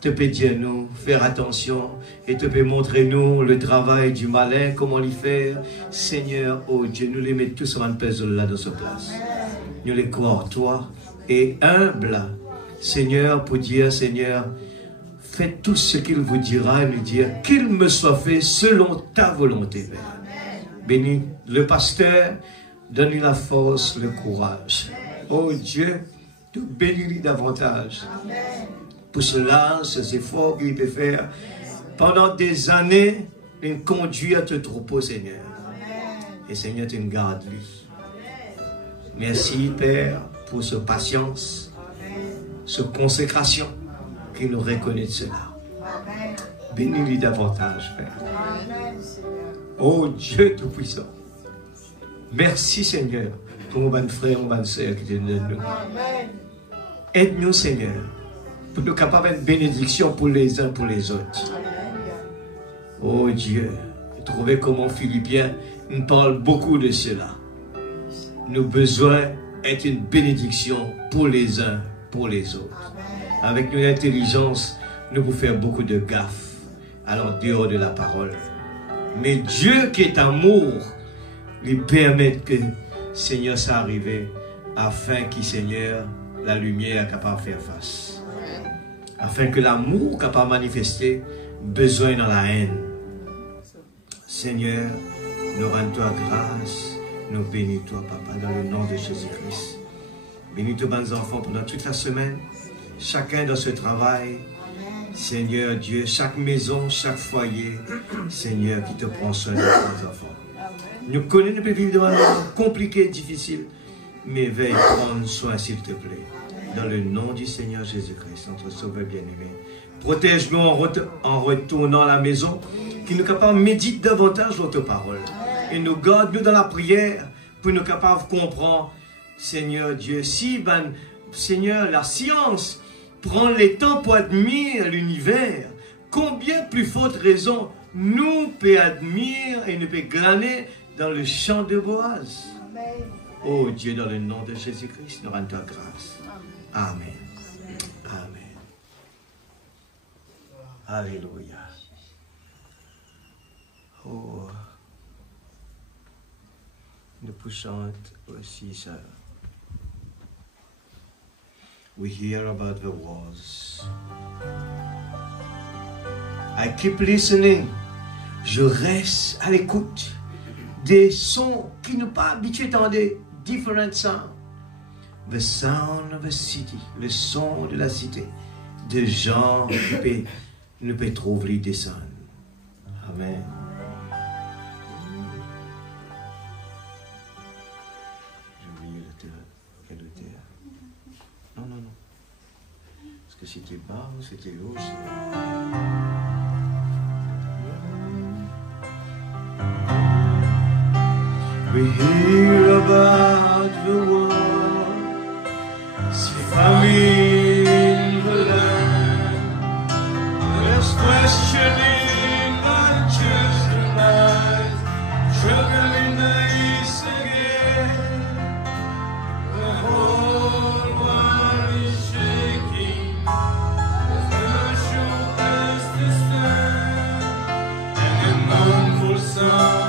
te peut dire nous faire attention et te peut montrer nous le travail du malin, comment l'y faire. Seigneur, oh Dieu, nous les mettons tous en place là dans ce place. Nous les croyons, toi, et humble, Seigneur, pour dire, Seigneur, faites tout ce qu'il vous dira et nous dire qu'il me soit fait selon ta volonté, Père. Bénis le pasteur, donne-lui la force, le courage. Oh Dieu, tu bénis-lui davantage. Pour cela, ces efforts qu'il peut faire pendant des années, il conduit à te troupeau, Seigneur. Et Seigneur, tu me gardes lui. Merci, Père, pour cette patience, cette consécration qui nous reconnaît de cela. Bénis-lui davantage, Père. Oh Dieu Tout-Puissant. Merci, Seigneur, pour mon bon frère, mon bonne sœur qui te donne nous. Aide-nous, Seigneur, pour nous capables de bénédiction pour les uns pour les autres. Oh Dieu, trouvez comment Philippiens nous parle beaucoup de cela. Nos besoins est une bénédiction pour les uns, pour les autres. Avec notre intelligence, nous pouvons faire beaucoup de gaffes à l'endehors de la parole. Mais Dieu qui est amour, lui permet que Seigneur ça arrive afin que Seigneur, la lumière est capable de faire face. Afin que l'amour capable de manifester besoin dans la haine. Seigneur, nous rendons-toi grâce. Nous bénis-toi, Papa, dans le nom de Jésus-Christ. Bénis tous nos enfants pendant toute la semaine. Chacun dans ce travail. Seigneur Dieu, chaque maison, chaque foyer. Seigneur, qui te prend soin de nos enfants. Nous connaissons, nous pouvons vivre dans un monde compliqué, difficile. Mais veille, prendre soin, s'il te plaît. Dans le nom du Seigneur Jésus-Christ, notre Sauveur bien-aimé. Protège-nous en retournant à la maison. Qu'il nous capable de méditer davantage votre parole. Et nous garde nous dans la prière pour nous capables de comprendre, Seigneur Dieu, si Seigneur, la science prend le temps pour admirer l'univers, combien plus forte raison nous peut admirer et nous peut glaner dans le champ de Boaz. Oh Dieu, dans le nom de Jésus-Christ, nous rendons grâce. Amen. Amen. Alléluia. Oh. Nous pouvons aussi ça. We hear about the wars. I keep listening. Je reste à l'écoute des sons qui ne sont pas habitués à entendre. Different sounds. The sound of a city. Le son de la cité. De gens qui ne peuvent trouver descendre. Amen. Est-ce que c'était bas ou c'était haut? We hear about the war, see famine in the land. There's questioning on children's lives, children in the east again. The whole world is shaking. There's no sure place to stand, and a mournful song.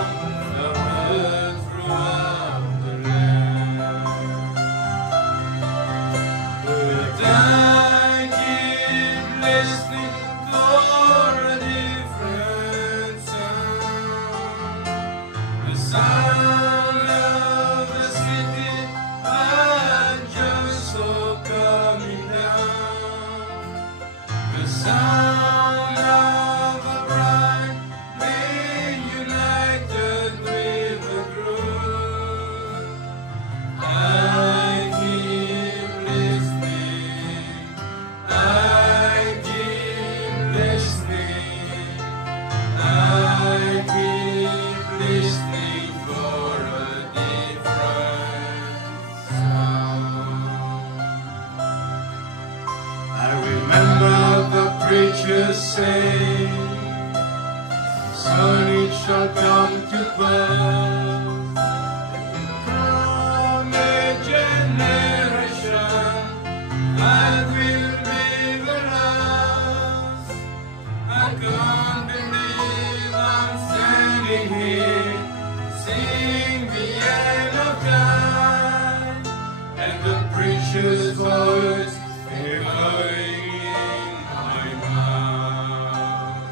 the end of time, and the preacher's voice echoing in my mind.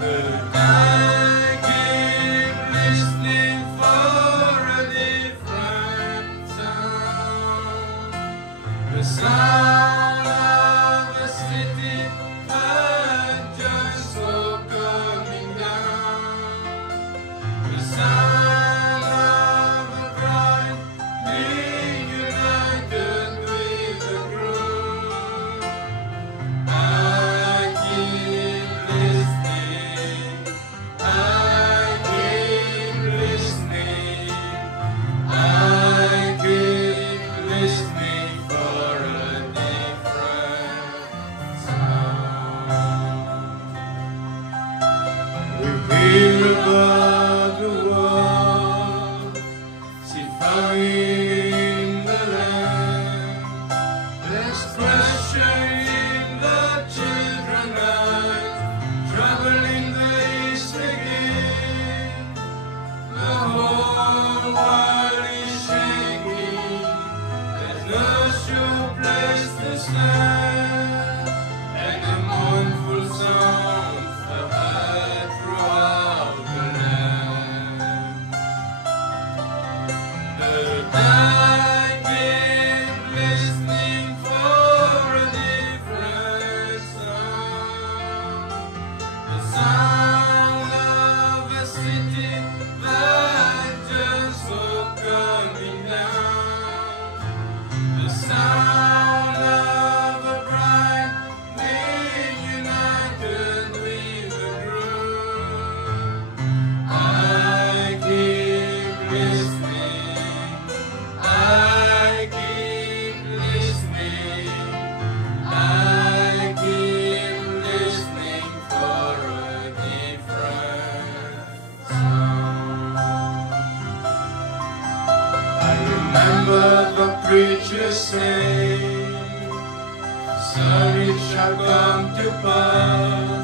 But I keep listening for a different sound, the sound of a city that just so coming down, the sound of a bride being united with the groom. I keep listening, I keep listening, I keep listening for a different sound. We hear about the war, see fire in the land. There's pressure in the children's eyes, trouble in the east again. The whole world is shaking, there's no sure place to stand, and the mournful sounds are heard throughout the land. But I keep listening for a different sound, the sound of a city that just so coming down, the sound of a bride being united with the groom. I keep listening, I keep listening, I keep listening for a different sound. I remember the preacher saying, "Son, it shall come to pass